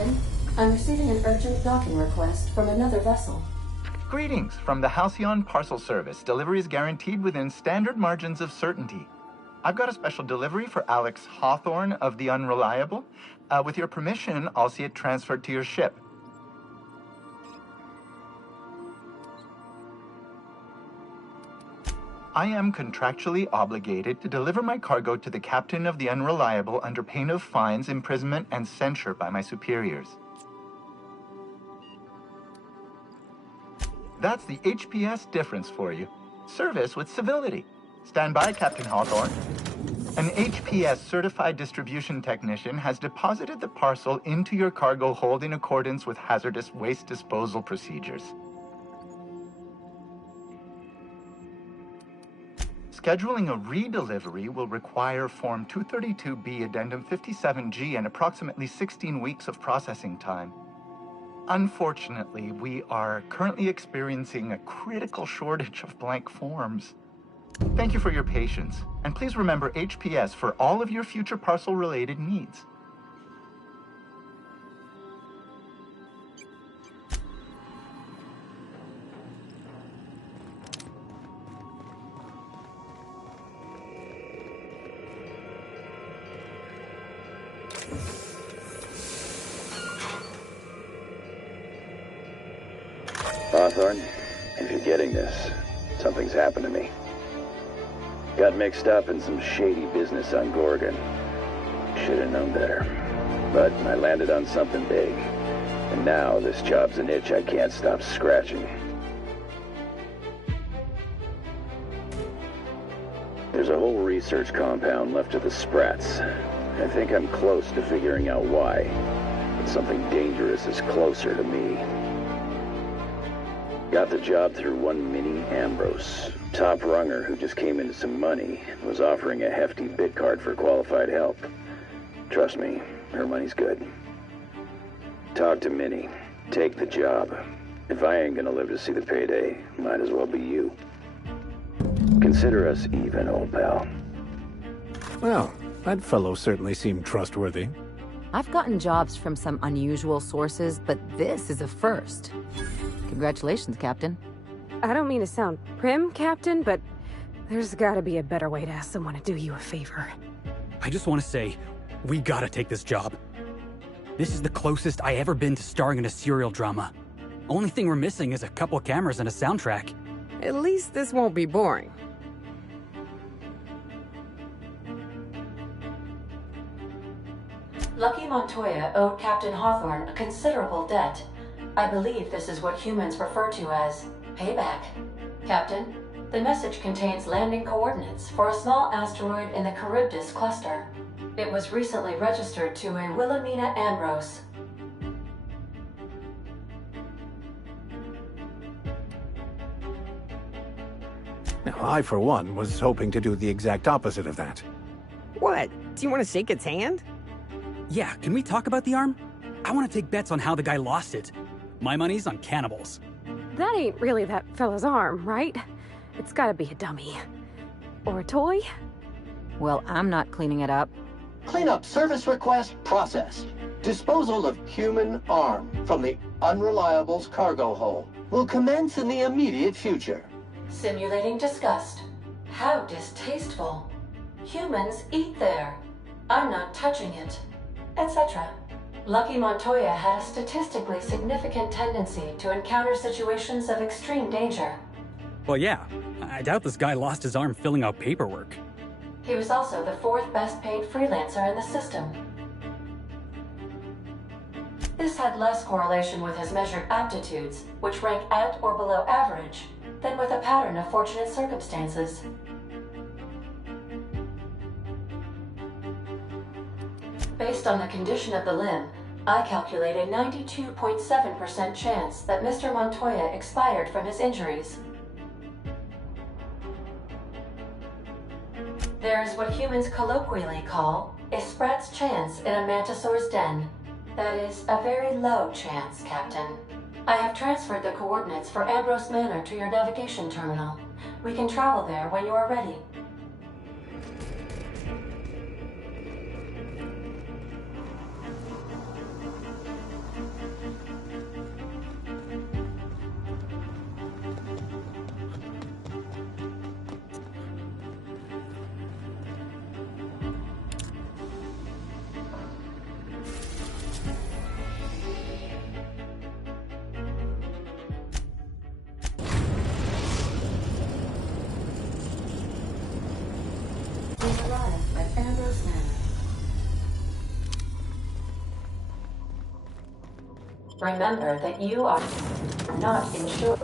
Captain. I'm receiving an urgent docking request from another vessel. Greetings from the Halcyon Parcel Service. Delivery is guaranteed within standard margins of certainty. I've got a special delivery for Alex Hawthorne of the Unreliable. With your permission, I'll see it transferred to your ship. I am contractually obligated to deliver my cargo to the captain of the Unreliable under pain of fines, imprisonment, and censure by my superiors. That's the HPS difference for you. Service with civility. Stand by, Captain Hawthorne. An HPS certified distribution technician has deposited the parcel into your cargo hold in accordance with hazardous waste disposal procedures. Scheduling a redelivery will require Form 232B Addendum 57G and approximately 16 weeks of processing time. Unfortunately, we are currently experiencing a critical shortage of blank forms. Thank you for your patience, and please remember HPS for all of your future parcel-related needs. Hawthorne, if you're getting this, something's happened to me. Got mixed up in some shady business on Gorgon. Should have known better. But I landed on something big. And now this job's an itch I can't stop scratching. There's a whole research compound left of the Sprats. I think I'm close to figuring out why. But something dangerous is closer to me. Got the job through one Minnie Ambrose. Top runger who just came into some money, was offering a hefty bid card for qualified help. Trust me, her money's good. Talk to Minnie. Take the job. If I ain't gonna live to see the payday, might as well be you. Consider us even, old pal. Well, that fellow certainly seemed trustworthy. I've gotten jobs from some unusual sources, but this is a first. Congratulations, Captain. I don't mean to sound prim, Captain, but there's gotta be a better way to ask someone to do you a favor. I just want to say, we gotta take this job. This is the closest I ever been to starring in a serial drama. Only thing we're missing is a couple cameras and a soundtrack. At least this won't be boring. Lucky Montoya owed Captain Hawthorne a considerable debt. I believe this is what humans refer to as payback. Captain, the message contains landing coordinates for a small asteroid in the Charybdis cluster. It was recently registered to a Wilhelmina Ambrose. Now, I, for one, was hoping to do the exact opposite of that. What? Do you want to shake its hand? Yeah, can we talk about the arm? I want to take bets on how the guy lost it. My money's on cannibals. That ain't really that fella's arm, right? It's gotta be a dummy. Or a toy? Well, I'm not cleaning it up. Cleanup service request processed. Disposal of human arm from the Unreliable's cargo hold will commence in the immediate future. Simulating disgust. How distasteful. Humans eat there. I'm not touching it. Etc. Lucky Montoya had a statistically significant tendency to encounter situations of extreme danger. Well, yeah. I doubt this guy lost his arm filling out paperwork. He was also the 4th best paid freelancer in the system. This had less correlation with his measured aptitudes, which rank at or below average, than with a pattern of fortunate circumstances. Based on the condition of the limb, I calculate a 92.7% chance that Mr. Montoya expired from his injuries. There is what humans colloquially call a sprat's chance in a mantisaur's den. That is a very low chance, Captain. I have transferred the coordinates for Ambrose Manor to your navigation terminal. We can travel there when you are ready. You've arrived at Ambrose Manor. Remember that you are not insured.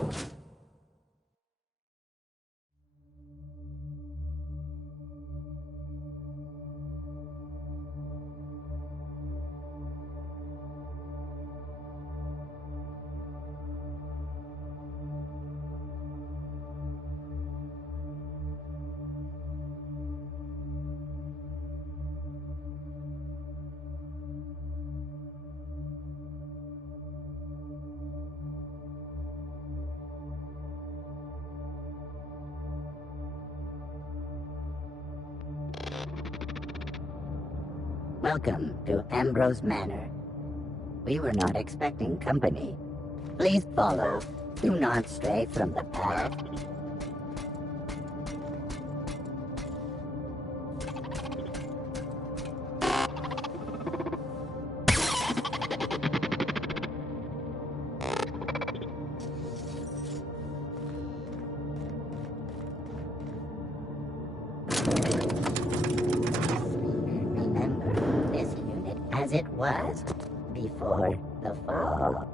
Welcome to Ambrose Manor. We were not expecting company. Please follow. Do not stray from the path. As it was before the fall.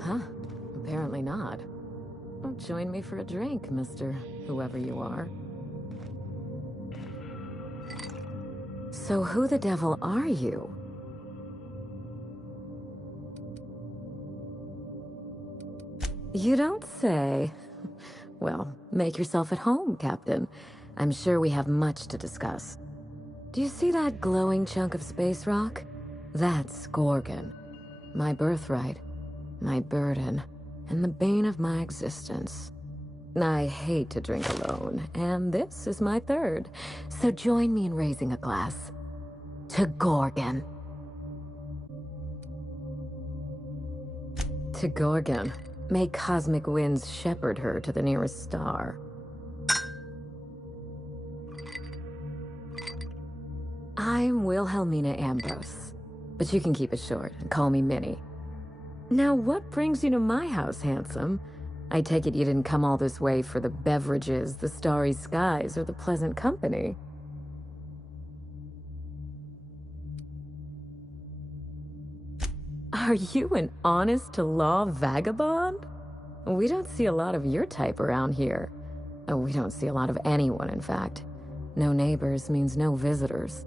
Huh? Apparently not. Well, join me for a drink, Mr. Whoever you are. So who the devil are you? You don't say. Well, make yourself at home, Captain. I'm sure we have much to discuss. Do you see that glowing chunk of space rock? That's Gorgon. My birthright, my burden, and the bane of my existence. I hate to drink alone, and this is my third. So join me in raising a glass. To Gorgon. To Gorgon. May cosmic winds shepherd her to the nearest star. I'm Wilhelmina Ambrose, but you can keep it short and call me Minnie. Now, what brings you to my house, handsome? I take it you didn't come all this way for the beverages, the starry skies, or the pleasant company. Are you an honest-to-law vagabond? We don't see a lot of your type around here. We don't see a lot of anyone, in fact. No neighbors means no visitors.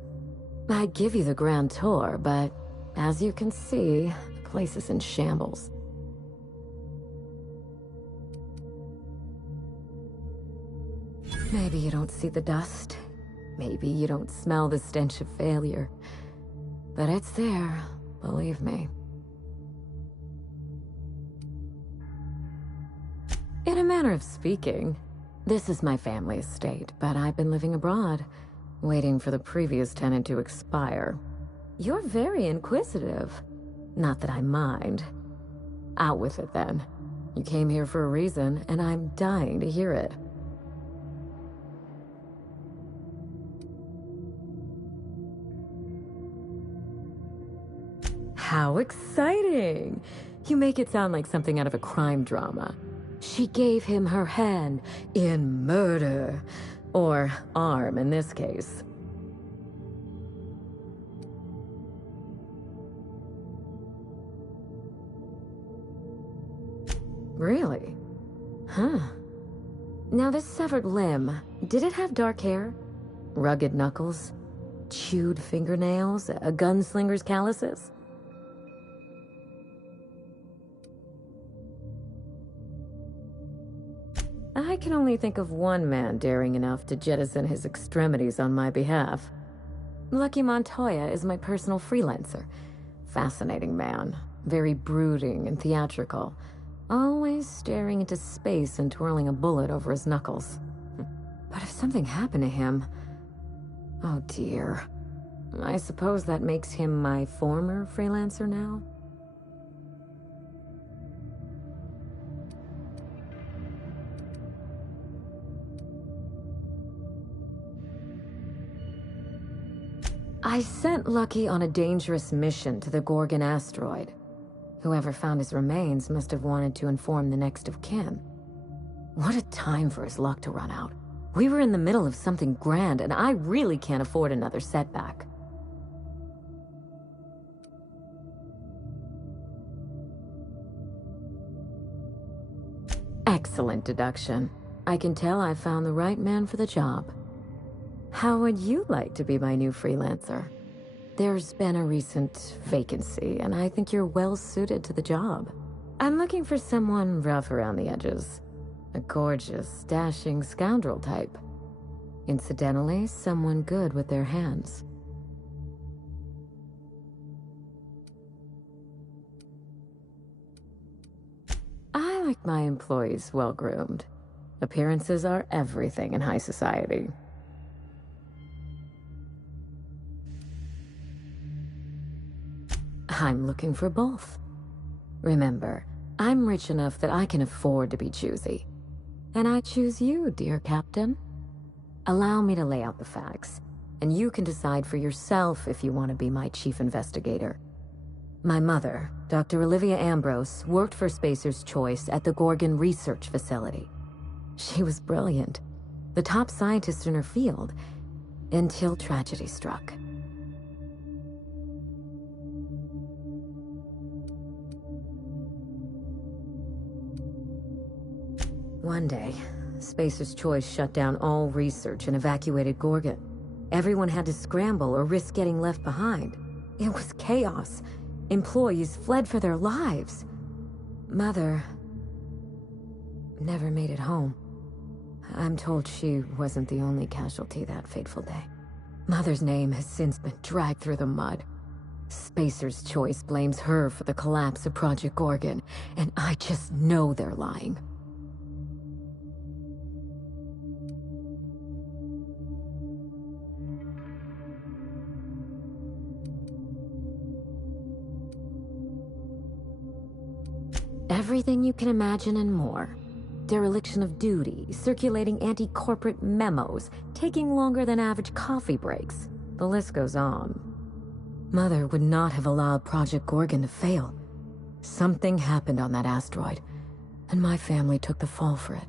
I'd give you the grand tour, but as you can see, the place is in shambles. Maybe you don't see the dust. Maybe you don't smell the stench of failure. But it's there, believe me. In a manner of speaking, this is my family estate, but I've been living abroad, waiting for the previous tenant to expire. You're very inquisitive. Not that I mind. Out with it, then. You came here for a reason, and I'm dying to hear it. How exciting! You make it sound like something out of a crime drama. She gave him her hand in murder. Or arm, in this case. Really? Huh. Now this severed limb, did it have dark hair? Rugged knuckles? Chewed fingernails? A gunslinger's calluses? I can only think of one man daring enough to jettison his extremities on my behalf. Lucky Montoya is my personal freelancer. Fascinating man. Very brooding and theatrical. Always staring into space and twirling a bullet over his knuckles. But if something happened to him... Oh dear. I suppose that makes him my former freelancer now? I sent Lucky on a dangerous mission to the Gorgon asteroid. Whoever found his remains must have wanted to inform the next of kin. What a time for his luck to run out. We were in the middle of something grand, and I really can't afford another setback. Excellent deduction. I can tell I found the right man for the job. How would you like to be my new freelancer? There's been a recent vacancy, and I think you're well suited to the job. I'm looking for someone rough around the edges. A gorgeous, dashing scoundrel type. Incidentally, someone good with their hands. I like my employees well-groomed. Appearances are everything in high society. I'm looking for both. Remember, I'm rich enough that I can afford to be choosy. And I choose you, dear Captain. Allow me to lay out the facts, and you can decide for yourself if you want to be my chief investigator. My mother, Dr. Olivia Ambrose, worked for Spacer's Choice at the Gorgon Research Facility. She was brilliant, the top scientist in her field, until tragedy struck. One day, Spacer's Choice shut down all research and evacuated Gorgon. Everyone had to scramble or risk getting left behind. It was chaos. Employees fled for their lives. Mother never made it home. I'm told she wasn't the only casualty that fateful day. Mother's name has since been dragged through the mud. Spacer's Choice blames her for the collapse of Project Gorgon, and I just know they're lying. Everything you can imagine and more. Dereliction of duty, circulating anti-corporate memos, taking longer than average coffee breaks. The list goes on. Mother would not have allowed Project Gorgon to fail. Something happened on that asteroid, and my family took the fall for it.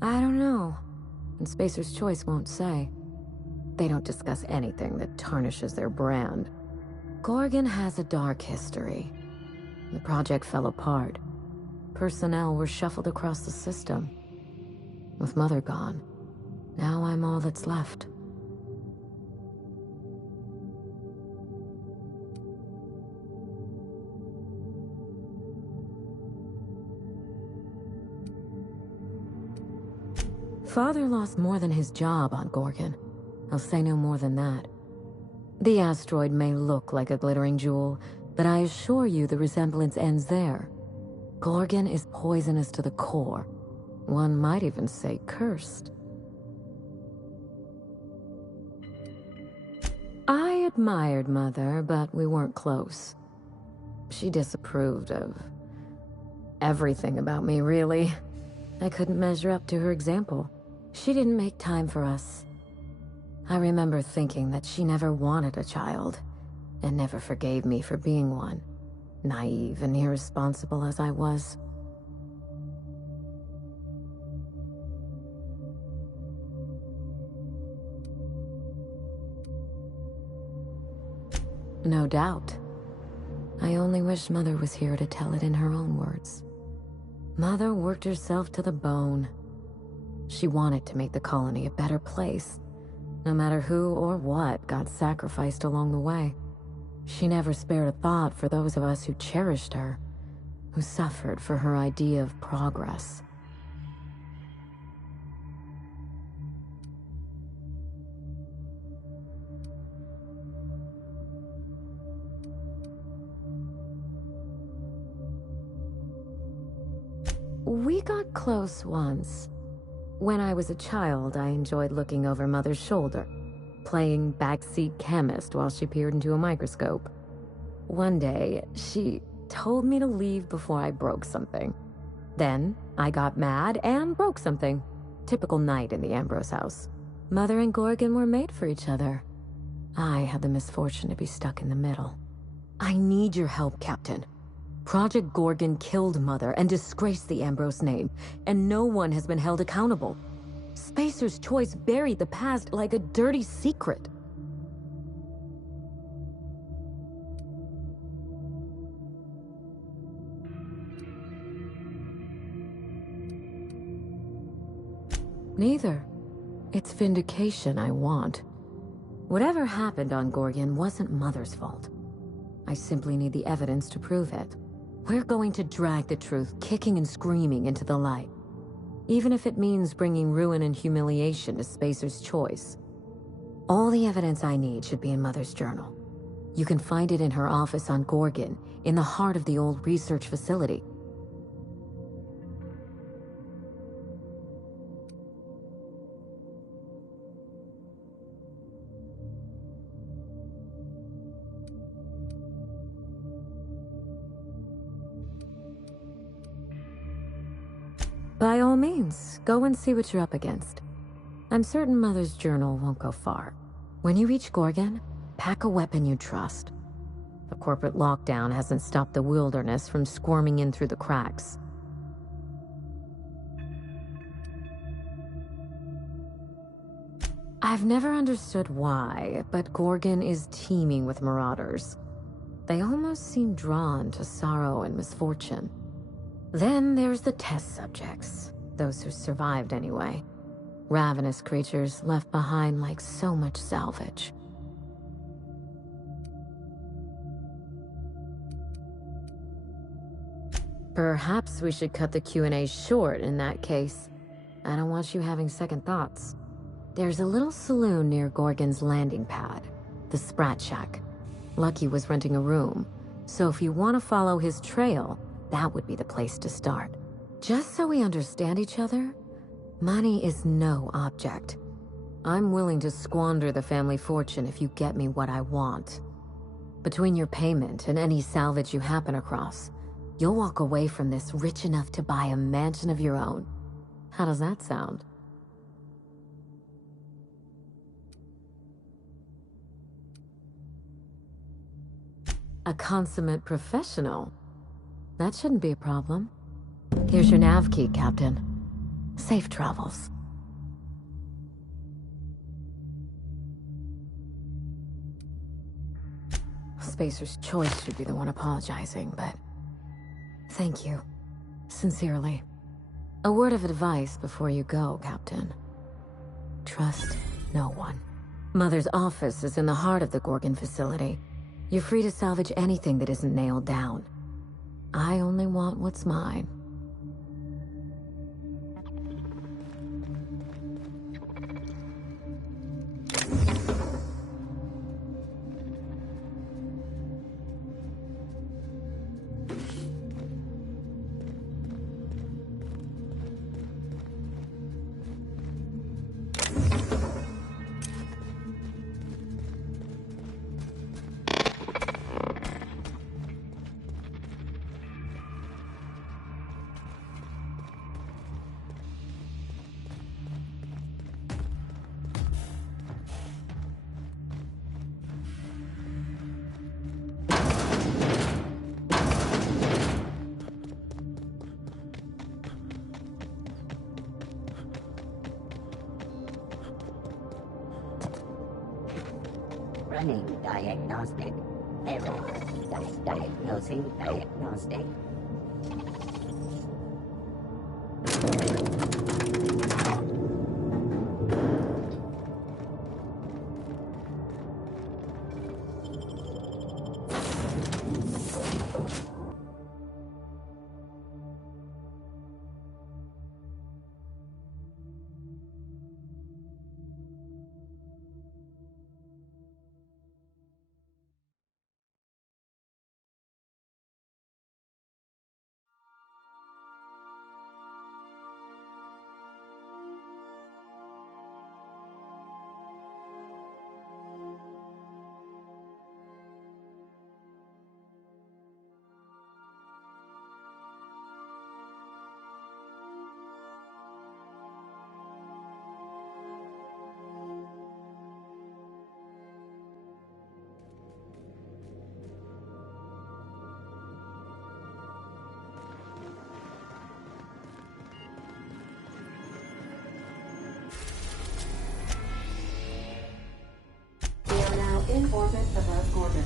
I don't know, and Spacer's Choice won't say. They don't discuss anything that tarnishes their brand. Gorgon has a dark history. The project fell apart. Personnel were shuffled across the system. With Mother gone, now I'm all that's left. Father lost more than his job on Gorgon. I'll say no more than that. The asteroid may look like a glittering jewel, but I assure you the resemblance ends there. Gorgon is poisonous to the core. One might even say cursed. I admired Mother, but we weren't close. She disapproved of everything about me, really. I couldn't measure up to her example. She didn't make time for us. I remember thinking that she never wanted a child, and never forgave me for being one, naive and irresponsible as I was. No doubt. I only wish Mother was here to tell it in her own words. Mother worked herself to the bone. She wanted to make the colony a better place, no matter who or what got sacrificed along the way. She never spared a thought for those of us who cherished her, who suffered for her idea of progress. We got close once. When I was a child, I enjoyed looking over Mother's shoulder, playing backseat chemist while she peered into a microscope. One day, she told me to leave before I broke something. Then, I got mad and broke something. Typical night in the Ambrose house. Mother and Gorgon were made for each other. I had the misfortune to be stuck in the middle. I need your help, Captain. Project Gorgon killed Mother and disgraced the Ambrose name, and no one has been held accountable. Spacer's Choice buried the past like a dirty secret. Neither. It's vindication I want. Whatever happened on Gorgon wasn't Mother's fault. I simply need the evidence to prove it. We're going to drag the truth, kicking and screaming, into the light. Even if it means bringing ruin and humiliation to Spacer's Choice. All the evidence I need should be in Mother's journal. You can find it in her office on Gorgon, in the heart of the old research facility. By all means, go and see what you're up against. I'm certain Mother's journal won't go far. When you reach Gorgon, pack a weapon you trust. The corporate lockdown hasn't stopped the wilderness from squirming in through the cracks. I've never understood why, but Gorgon is teeming with marauders. They almost seem drawn to sorrow and misfortune. Then there's the test subjects, those who survived anyway. Ravenous creatures left behind like so much salvage. Perhaps we should cut the Q&A short in that case. I don't want you having second thoughts. There's a little saloon near Gorgon's landing pad, the Sprat Shack. Lucky was renting a room, so if you want to follow his trail, that would be the place to start. Just so we understand each other, money is no object. I'm willing to squander the family fortune if you get me what I want. Between your payment and any salvage you happen across, you'll walk away from this rich enough to buy a mansion of your own. How does that sound? A consummate professional. That shouldn't be a problem. Here's your nav key, Captain. Safe travels. Spacer's Choice should be the one apologizing, but thank you. Sincerely. A word of advice before you go, Captain. Trust no one. Mother's office is in the heart of the Gorgon facility. You're free to salvage anything that isn't nailed down. I only want what's mine. Running diagnostic. Error. Diagnosing diagnostic. In orbit above Gorgon.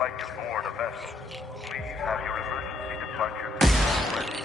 like to board a vessel, please have your emergency departure papers ready.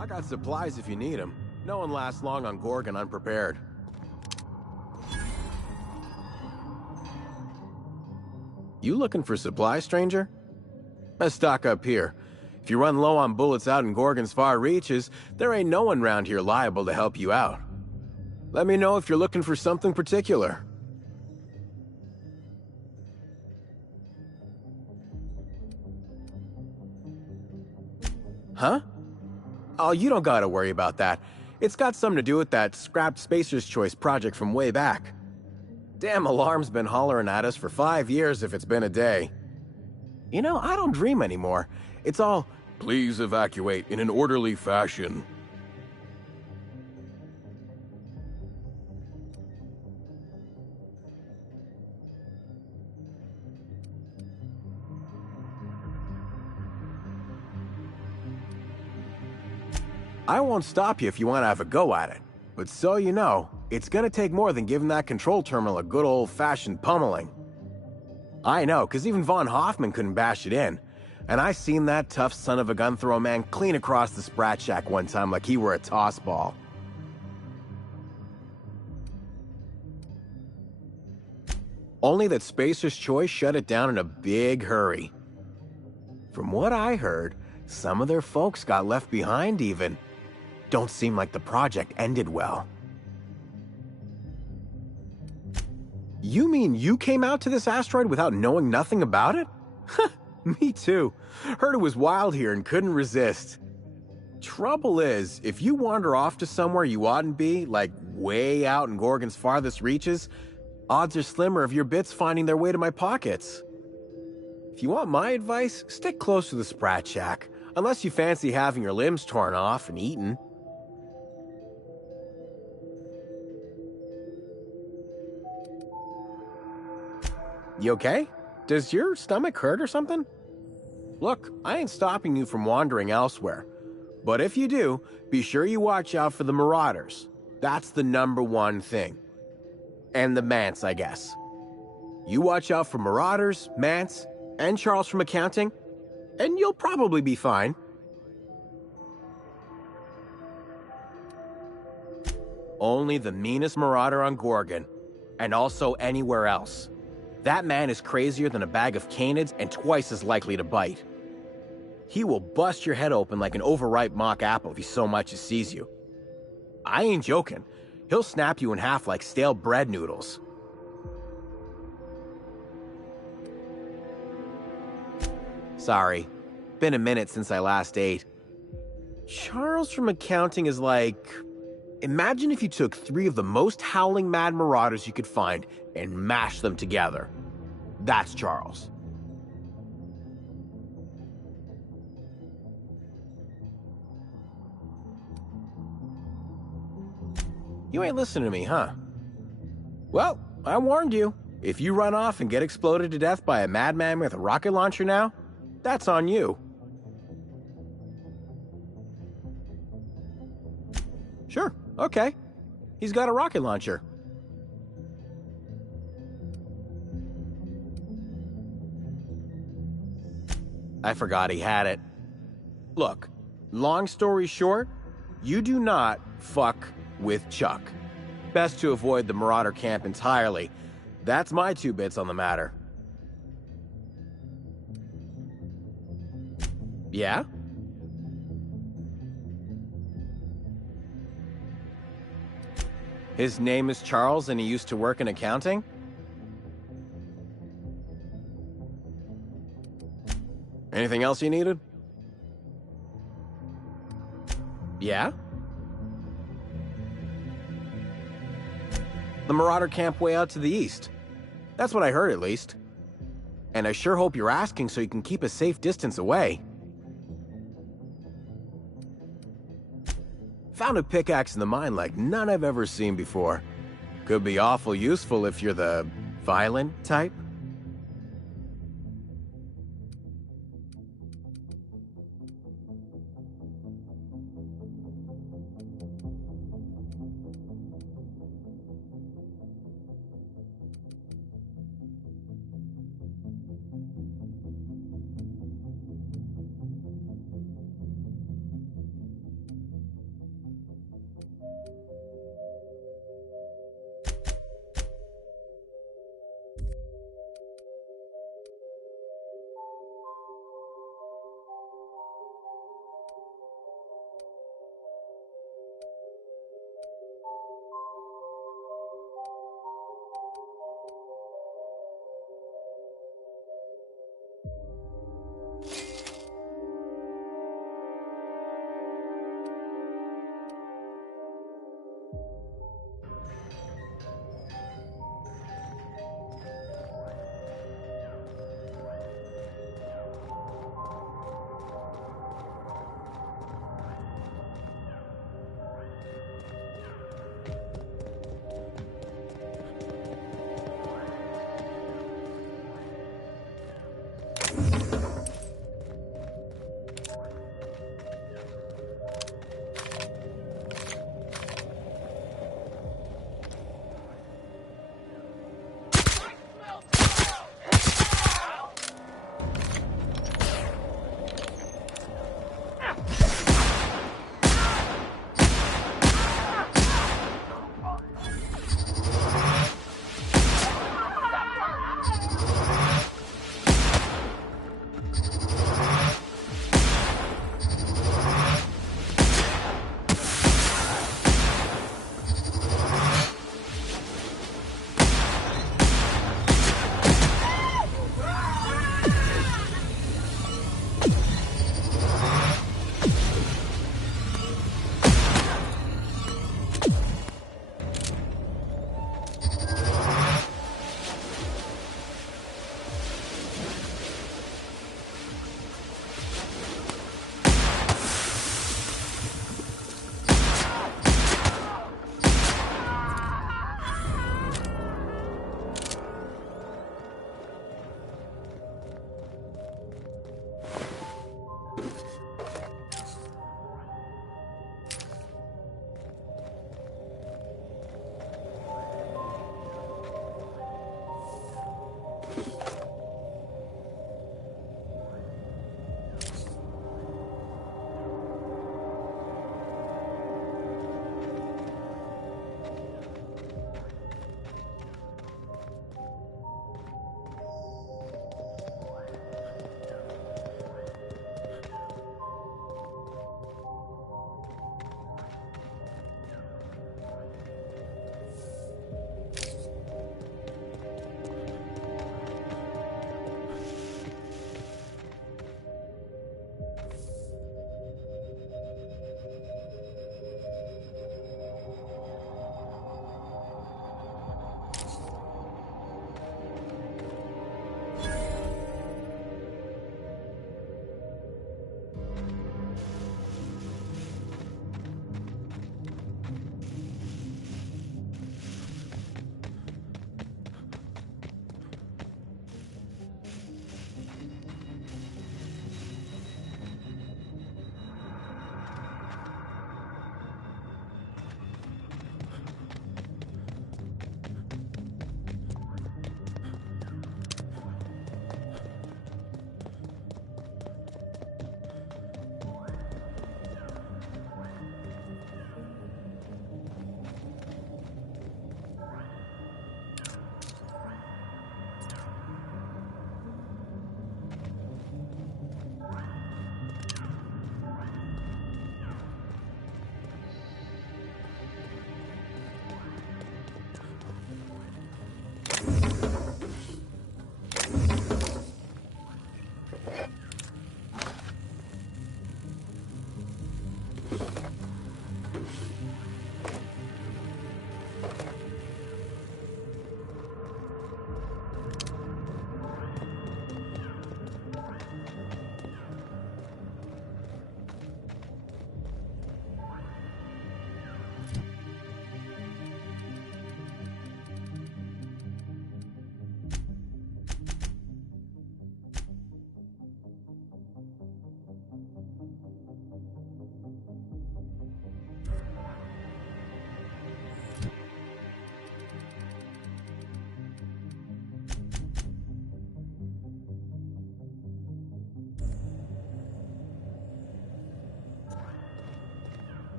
I got supplies if you need them. No one lasts long on Gorgon unprepared. You looking for supplies, stranger? Let's stock up here. If you run low on bullets out in Gorgon's far reaches, there ain't no one around here liable to help you out. Let me know if you're looking for something particular. Huh? Oh, you don't gotta worry about that. It's got something to do with that scrapped Spacer's Choice project from way back. Damn alarm's been hollering at us for 5 years if it's been a day. You know, I don't dream anymore. It's all, please evacuate in an orderly fashion. I won't stop you if you want to have a go at it. But so you know, it's gonna take more than giving that control terminal a good old-fashioned pummeling. I know, because even Von Hoffman couldn't bash it in. And I seen that tough son of a gun throw man clean across the Sprat Shack one time like he were a toss ball. Only that Spacer's Choice shut it down in a big hurry. From what I heard, some of their folks got left behind even. Don't seem like the project ended well. You mean you came out to this asteroid without knowing nothing about it? Me too. Heard it was wild here and couldn't resist. Trouble is, if you wander off to somewhere you oughtn't be, like way out in Gorgon's farthest reaches, odds are slimmer of your bits finding their way to my pockets. If you want my advice, stick close to the Sprat Shack, unless you fancy having your limbs torn off and eaten. You okay? Does your stomach hurt or something? Look, I ain't stopping you from wandering elsewhere. But if you do, be sure you watch out for the Marauders. That's the #1 thing. And the Mance, I guess. You watch out for Marauders, Mance, and Charles from accounting, and you'll probably be fine. Only the meanest Marauder on Gorgon, and also anywhere else. That man is crazier than a bag of canids and twice as likely to bite. He will bust your head open like an overripe mock apple if he so much as sees you. I ain't joking. He'll snap you in half like stale bread noodles. Sorry. Been a minute since I last ate. Charles from accounting is like... Imagine if you took 3 of the most howling mad Marauders you could find and mashed them together. That's Charles. You ain't listening to me, huh? Well, I warned you. If you run off and get exploded to death by a madman with a rocket launcher now, that's on you. Sure, okay. He's got a rocket launcher. I forgot he had it. Look, long story short, you do not fuck with Chuck. Best to avoid the Marauder camp entirely. That's my 2 bits on the matter. Yeah? His name is Charles and he used to work in accounting? Anything else you needed? Yeah? The Marauder camp way out to the east. That's what I heard, at least. And I sure hope you're asking so you can keep a safe distance away. Found a pickaxe in the mine like none I've ever seen before. Could be awful useful if you're the violent type.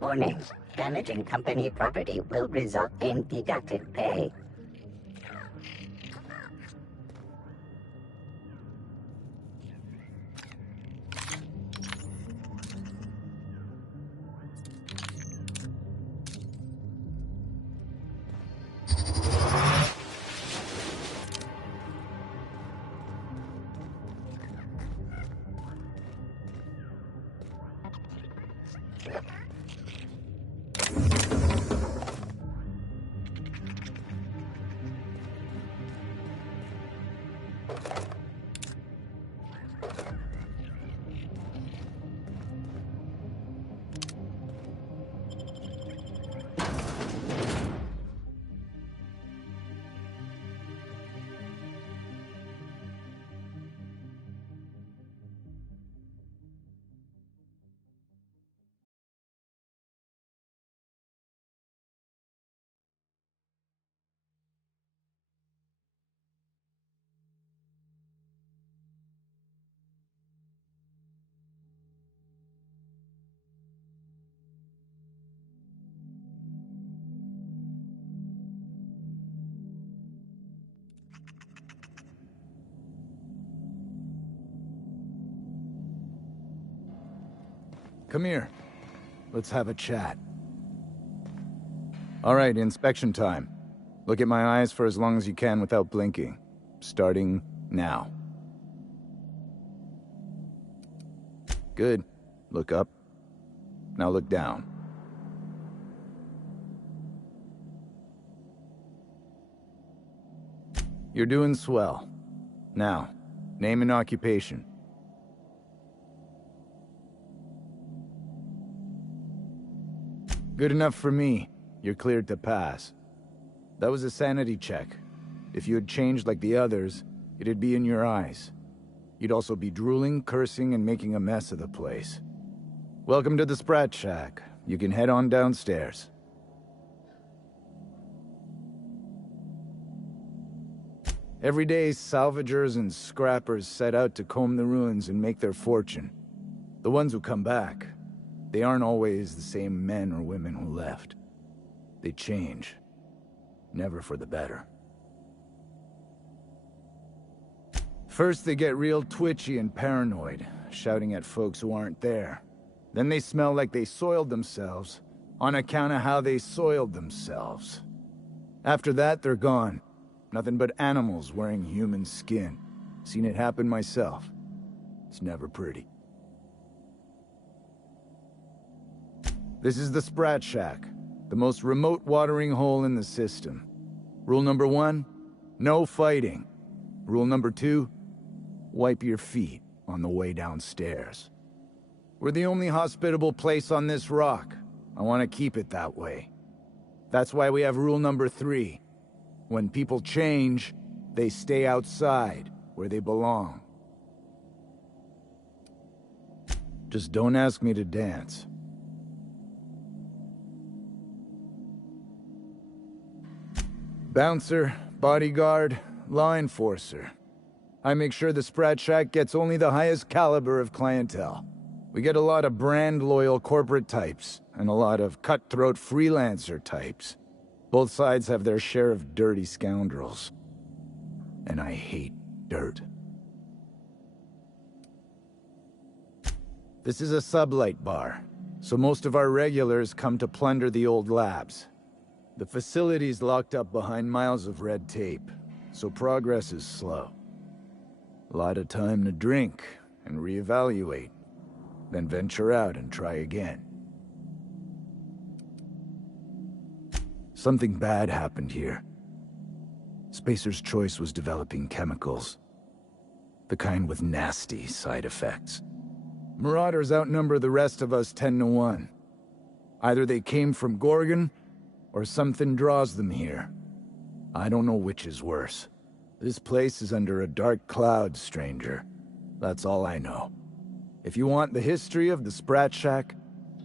Warning. Damaging company property will result in deducted pay. Come here. Let's have a chat. All right, inspection time. Look at my eyes for as long as you can without blinking. Starting now. Good. Look up. Now look down. You're doing swell. Now, name and occupation. Good enough for me. You're cleared to pass. That was a sanity check. If you had changed like the others, it'd be in your eyes. You'd also be drooling, cursing, and making a mess of the place. Welcome to the Sprat Shack. You can head on downstairs. Every day, salvagers and scrappers set out to comb the ruins and make their fortune. The ones who come back, they aren't always the same men or women who left. They change. Never for the better. First, they get real twitchy and paranoid, shouting at folks who aren't there. Then they smell like they soiled themselves, on account of how they soiled themselves. After that, they're gone. Nothing but animals wearing human skin. Seen it happen myself. It's never pretty. This is the Sprat Shack, the most remote watering hole in the system. Rule number 1, no fighting. Rule number 2, wipe your feet on the way downstairs. We're the only hospitable place on this rock. I want to keep it that way. That's why we have rule number 3. When people change, they stay outside, where they belong. Just don't ask me to dance. Bouncer, bodyguard, law enforcer. I make sure the Sprat Shack gets only the highest caliber of clientele. We get a lot of brand-loyal corporate types, and a lot of cutthroat freelancer types. Both sides have their share of dirty scoundrels. And I hate dirt. This is a sublight bar, so most of our regulars come to plunder the old labs. The facility's locked up behind miles of red tape, so progress is slow. A lot of time to drink and reevaluate, then venture out and try again. Something bad happened here. Spacer's Choice was developing chemicals. The kind with nasty side effects. Marauders outnumber the rest of us 10 to 1. Either they came from Gorgon, or something draws them here. I don't know which is worse. This place is under a dark cloud, stranger. That's all I know. If you want the history of the Sprat Shack,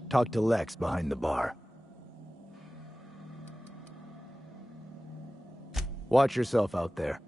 talk to Lex behind the bar. Watch yourself out there.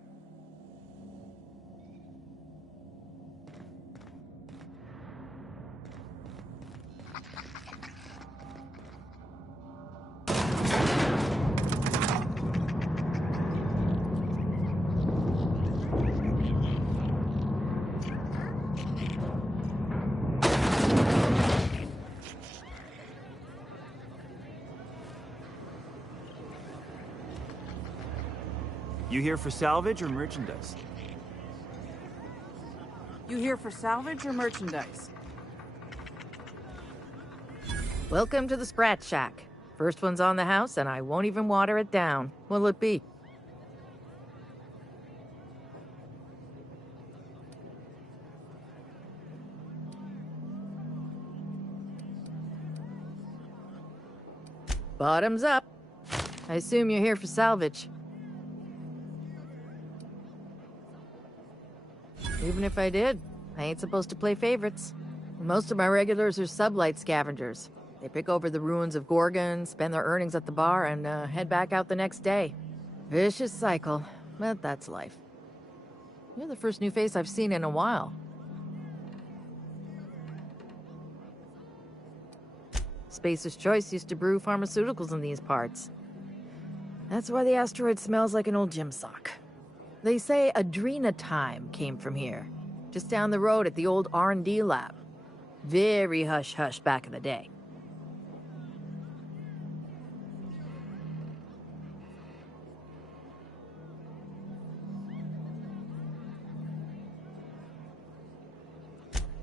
You here for salvage or merchandise? You here for salvage or merchandise? Welcome to the Sprat Shack. First one's on the house, and I won't even water it down. What'll it be? Bottoms up. I assume you're here for salvage. Even if I did, I ain't supposed to play favorites. Most of my regulars are sublight scavengers. They pick over the ruins of Gorgon, spend their earnings at the bar, and head back out the next day. Vicious cycle, but that's life. You're the first new face I've seen in a while. Spacer's Choice used to brew pharmaceuticals in these parts. That's why the asteroid smells like an old gym sock. They say Adrenatime came from here, just down the road at the old R&D lab. Very hush-hush back in the day.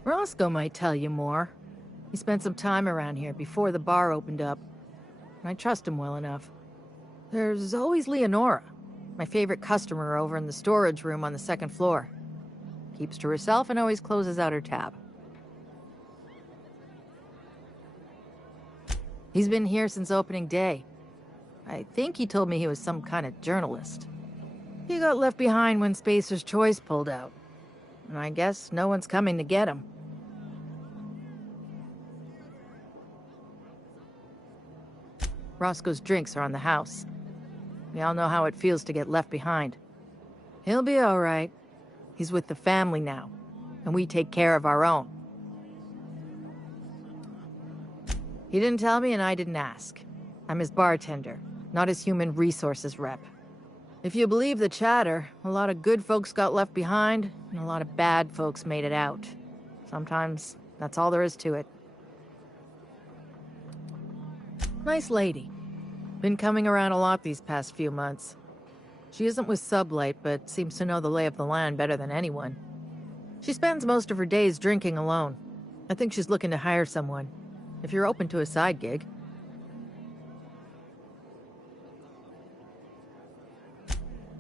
Roscoe might tell you more. He spent some time around here before the bar opened up. I trust him well enough. There's always Leonora, my favorite customer over in the storage room on the second floor. Keeps to herself and always closes out her tab. He's been here since opening day. I think he told me he was some kind of journalist. He got left behind when Spacer's Choice pulled out. And I guess no one's coming to get him. Roscoe's drinks are on the house. We all know how it feels to get left behind. He'll be all right. He's with the family now, and we take care of our own. He didn't tell me, and I didn't ask. I'm his bartender, not his human resources rep. If you believe the chatter, a lot of good folks got left behind, and a lot of bad folks made it out. Sometimes that's all there is to it. Nice lady. Been coming around a lot these past few months. She isn't with Sublight, but seems to know the lay of the land better than anyone. She spends most of her days drinking alone. I think she's looking to hire someone, if you're open to a side gig.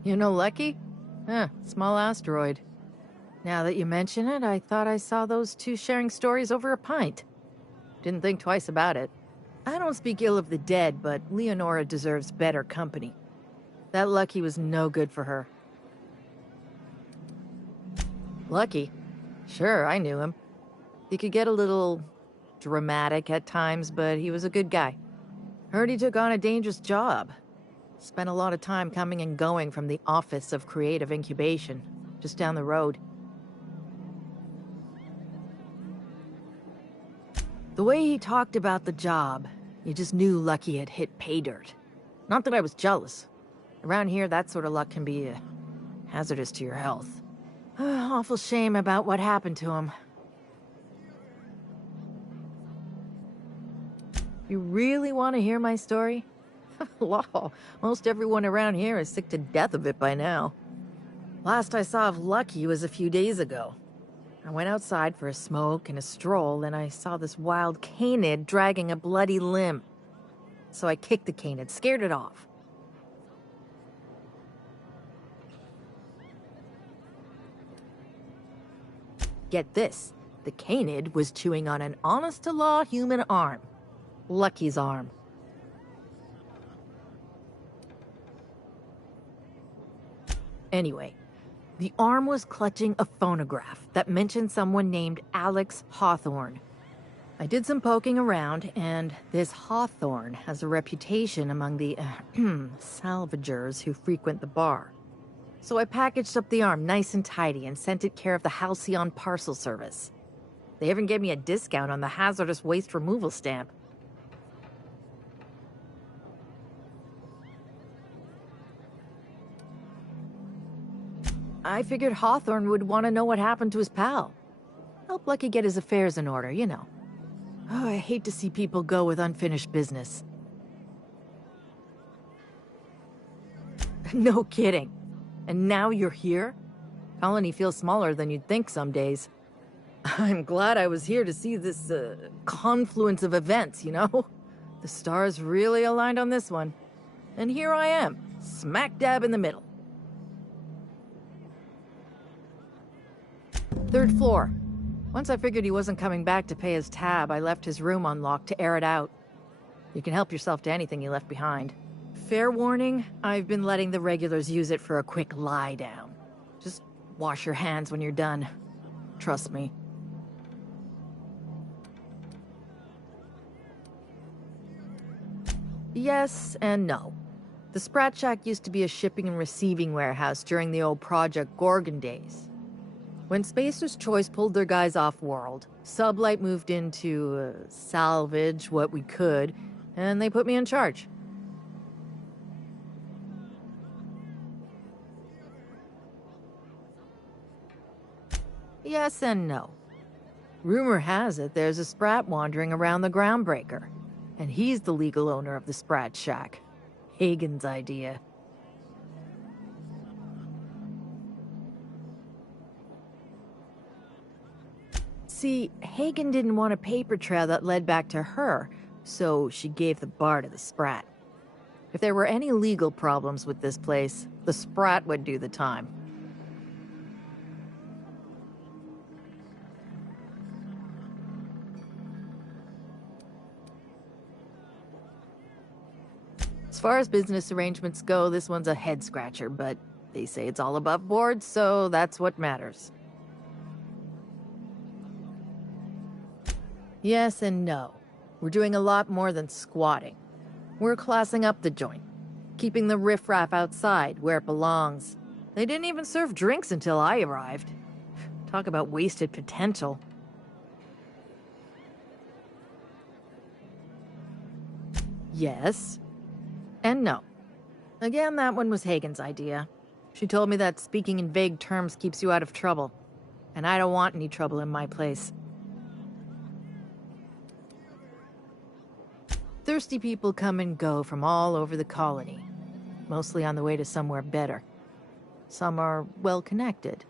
You know Lucky? Small asteroid. Now that you mention it, I thought I saw those two sharing stories over a pint. Didn't think twice about it. I don't speak ill of the dead, but Leonora deserves better company. That Lucky was no good for her. Lucky? Sure, I knew him. He could get a little dramatic at times, but he was a good guy. Heard he took on a dangerous job. Spent a lot of time coming and going from the Office of Creative Incubation, just down the road. The way he talked about the job, you just knew Lucky had hit pay dirt. Not that I was jealous. Around here, that sort of luck can be hazardous to your health. Awful shame about what happened to him. You really want to hear my story? Law, most everyone around here is sick to death of it by now. Last I saw of Lucky was a few days ago. I went outside for a smoke and a stroll, and I saw this wild canid dragging a bloody limb. So I kicked the canid, scared it off. Get this, the canid was chewing on an honest-to-law human arm. Lucky's arm. Anyway, the arm was clutching a phonograph that mentioned someone named Alex Hawthorne. I did some poking around, and this Hawthorne has a reputation among the salvagers who frequent the bar. So I packaged up the arm nice and tidy and sent it care of the Halcyon Parcel Service. They even gave me a discount on the hazardous waste removal stamp. I figured Hawthorne would want to know what happened to his pal. Help Lucky get his affairs in order, you know. Oh, I hate to see people go with unfinished business. No kidding. And now you're here? Colony feels smaller than you'd think some days. I'm glad I was here to see this, confluence of events, you know? The stars really aligned on this one. And here I am, smack dab in the middle. 3rd floor. Once I figured he wasn't coming back to pay his tab, I left his room unlocked to air it out. You can help yourself to anything you left behind. Fair warning, I've been letting the regulars use it for a quick lie down. Just wash your hands when you're done. Trust me. Yes and no. The Sprat Shack used to be a shipping and receiving warehouse during the old Project Gorgon days. When Spacer's Choice pulled their guys off-world, Sublight moved in to salvage what we could, and they put me in charge. Yes and no. Rumor has it there's a Sprat wandering around the Groundbreaker, and he's the legal owner of the Sprat Shack. Hagen's idea. See, Hagen didn't want a paper trail that led back to her, so she gave the bar to the Sprat. If there were any legal problems with this place, the Sprat would do the time. As far as business arrangements go, this one's a head-scratcher, but they say it's all above board, so that's what matters. Yes and no. We're doing a lot more than squatting. We're classing up the joint, keeping the riffraff outside where it belongs. They didn't even serve drinks until I arrived. Talk about wasted potential. Yes. And no. Again, that one was Hagen's idea. She told me that speaking in vague terms keeps you out of trouble. And I don't want any trouble in my place. Thirsty people come and go from all over the colony. Mostly on the way to somewhere better. Some are well-connected.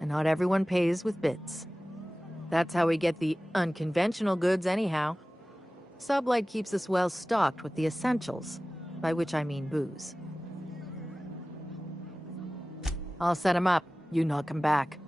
And not everyone pays with bits. That's how we get the unconventional goods anyhow. Sublight keeps us well-stocked with the essentials. By which I mean booze. I'll set him up. You knock him back.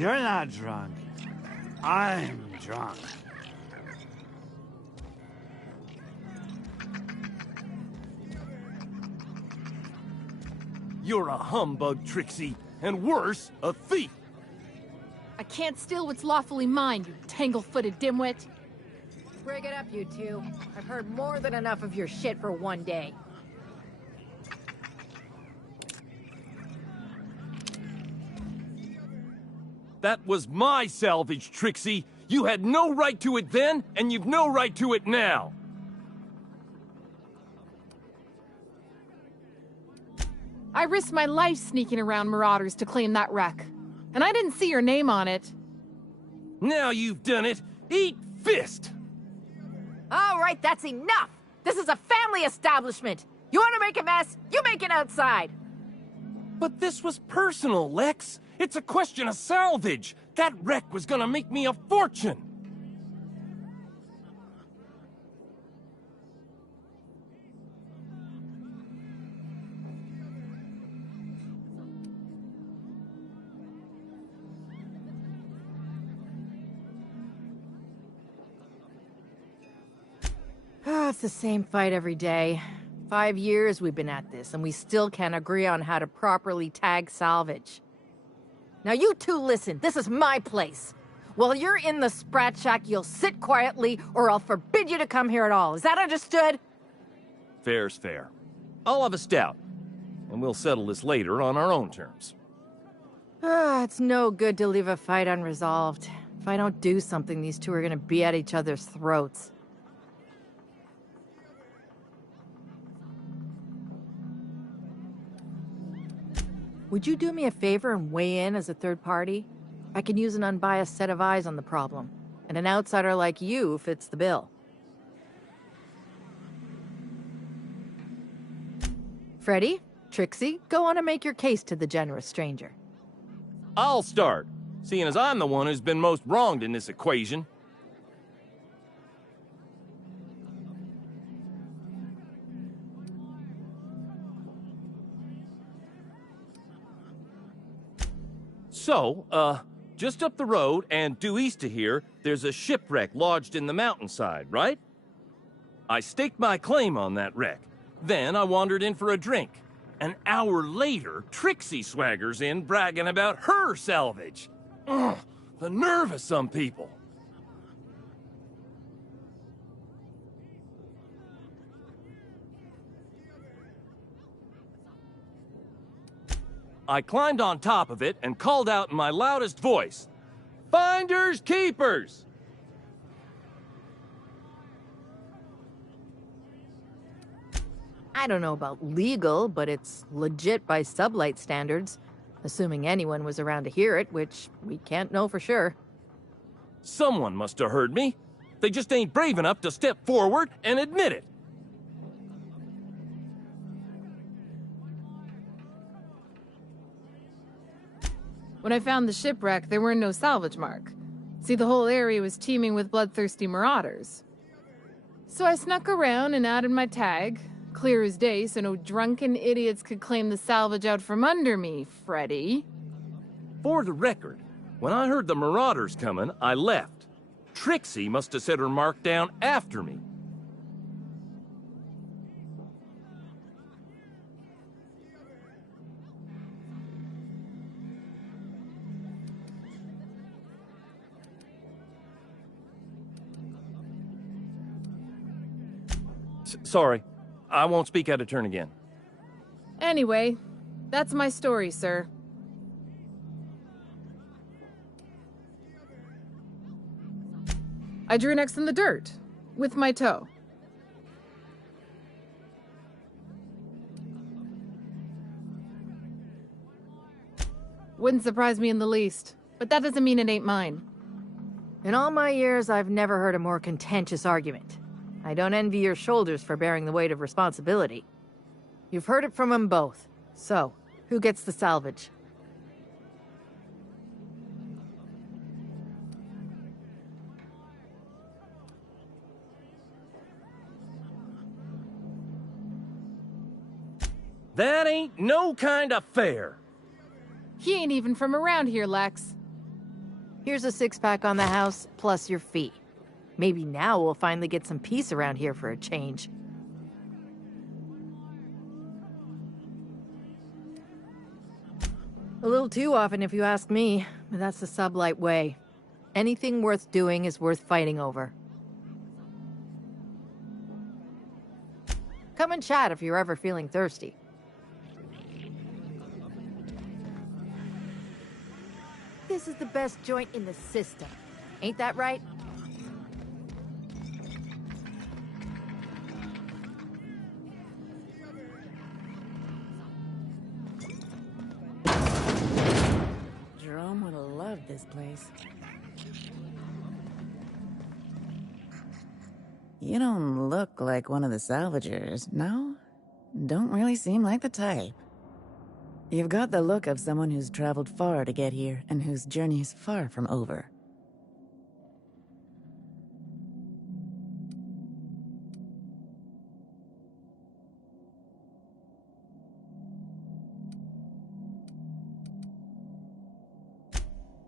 You're not drunk. I'm drunk. You're a humbug, Trixie, and worse, a thief. I can't steal what's lawfully mine, you tangle-footed dimwit. Break it up, you two. I've heard more than enough of your shit for one day. That was my salvage, Trixie. You had no right to it then, and you've no right to it now. I risked my life sneaking around Marauders to claim that wreck. And I didn't see your name on it. Now you've done it. Eat fist! All right, that's enough! This is a family establishment! You want to make a mess? You make it outside! But this was personal, Lex. It's a question of salvage. That wreck was gonna make me a fortune. It's the same fight every day. 5 years we've been at this, and we still can't agree on how to properly tag salvage. Now you two listen, this is my place. While you're in the Sprat Shack, you'll sit quietly, or I'll forbid you to come here at all. Is that understood? Fair's fair. I'll have a stout, and we'll settle this later on our own terms. It's no good to leave a fight unresolved. If I don't do something, these two are gonna be at each other's throats. Would you do me a favor and weigh in as a third party? I can use an unbiased set of eyes on the problem, and an outsider like you fits the bill. Freddy, Trixie, go on and make your case to the generous stranger. I'll start, seeing as I'm the one who's been most wronged in this equation. So, just up the road and due east of here, there's a shipwreck lodged in the mountainside, right? I staked my claim on that wreck. Then I wandered in for a drink. An hour later, Trixie swaggers in bragging about her salvage. Ugh, the nerve of some people. I climbed on top of it and called out in my loudest voice, "Finders keepers!" I don't know about legal, but it's legit by sublight standards. Assuming anyone was around to hear it, which we can't know for sure. Someone must have heard me. They just ain't brave enough to step forward and admit it. When I found the shipwreck, there were no salvage mark. See, the whole area was teeming with bloodthirsty marauders. So I snuck around and added my tag, clear as day so no drunken idiots could claim the salvage out from under me, Freddy. For the record, when I heard the marauders coming, I left. Trixie must have set her mark down after me. Sorry, I won't speak out of turn again. Anyway, that's my story, sir. I drew next in the dirt, with my toe. Wouldn't surprise me in the least, but that doesn't mean it ain't mine. In all my years, I've never heard a more contentious argument. I don't envy your shoulders for bearing the weight of responsibility. You've heard it from them both. So, who gets the salvage? That ain't no kind of fair. He ain't even from around here, Lex. Here's a six-pack on the house, plus your fee. Maybe now we'll finally get some peace around here for a change. A little too often, if you ask me, but that's the sublight way. Anything worth doing is worth fighting over. Come and chat if you're ever feeling thirsty. This is the best joint in the system. Ain't that right? Jerome would have loved this place. You don't look like one of the salvagers, no? Don't really seem like the type. You've got the look of someone who's traveled far to get here, and whose journey is far from over.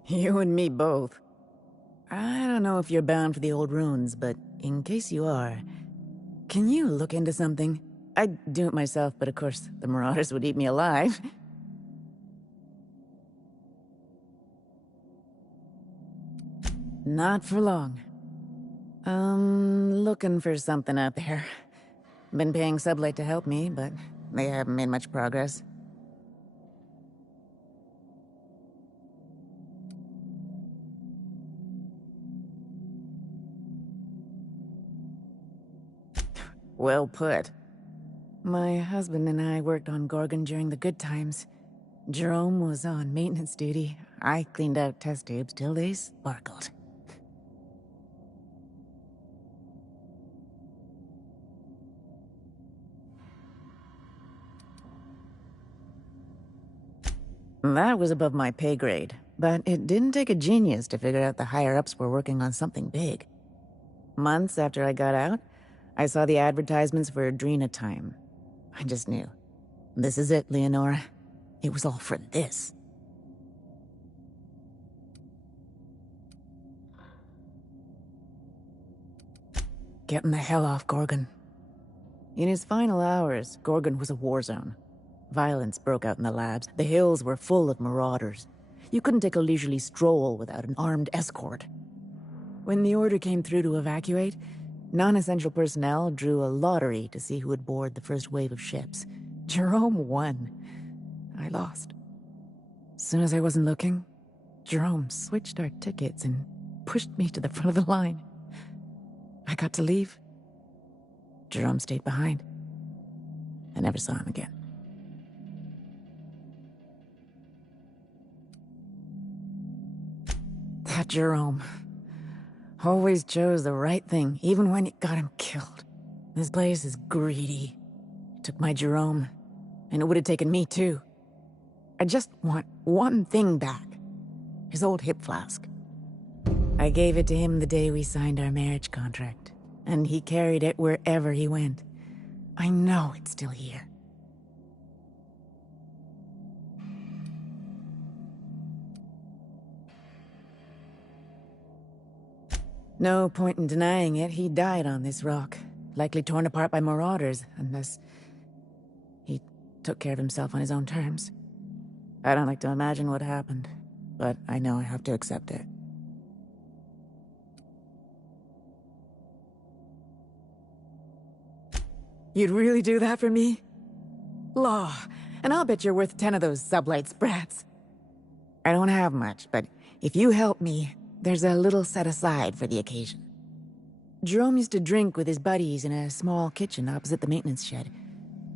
You and me both. I don't know if you're bound for the old ruins, but in case you are, can you look into something? I'd do it myself, but of course, the Marauders would eat me alive. Not for long. Looking for something out there. Been paying Sublight to help me, but they haven't made much progress. Well put. My husband and I worked on Gorgon during the good times. Jerome was on maintenance duty. I cleaned out test tubes till they sparkled. That was above my pay grade, but it didn't take a genius to figure out the higher-ups were working on something big. Months after I got out, I saw the advertisements for Adrena time. I just knew. This is it, Leonora. It was all for this. Getting the hell off Gorgon. In his final hours, Gorgon was a war zone. Violence broke out in the labs. The hills were full of marauders. You couldn't take a leisurely stroll without an armed escort. When the order came through to evacuate, non-essential personnel drew a lottery to see who would board the first wave of ships. Jerome won. I lost. As soon as I wasn't looking, Jerome switched our tickets and pushed me to the front of the line. I got to leave. Jerome stayed behind. I never saw him again. That Jerome always chose the right thing, even when it got him killed. This place is greedy. It took my Jerome, and it would have taken me too. I just want one thing back. His old hip flask. I gave it to him the day we signed our marriage contract, and he carried it wherever he went. I know it's still here. No point in denying it, he died on this rock. Likely torn apart by marauders, unless he took care of himself on his own terms. I don't like to imagine what happened, but I know I have to accept it. You'd really do that for me? Law, and I'll bet you're worth 10 of those sublight sprats. I don't have much, but if you help me, there's a little set aside for the occasion. Jerome used to drink with his buddies in a small kitchen opposite the maintenance shed.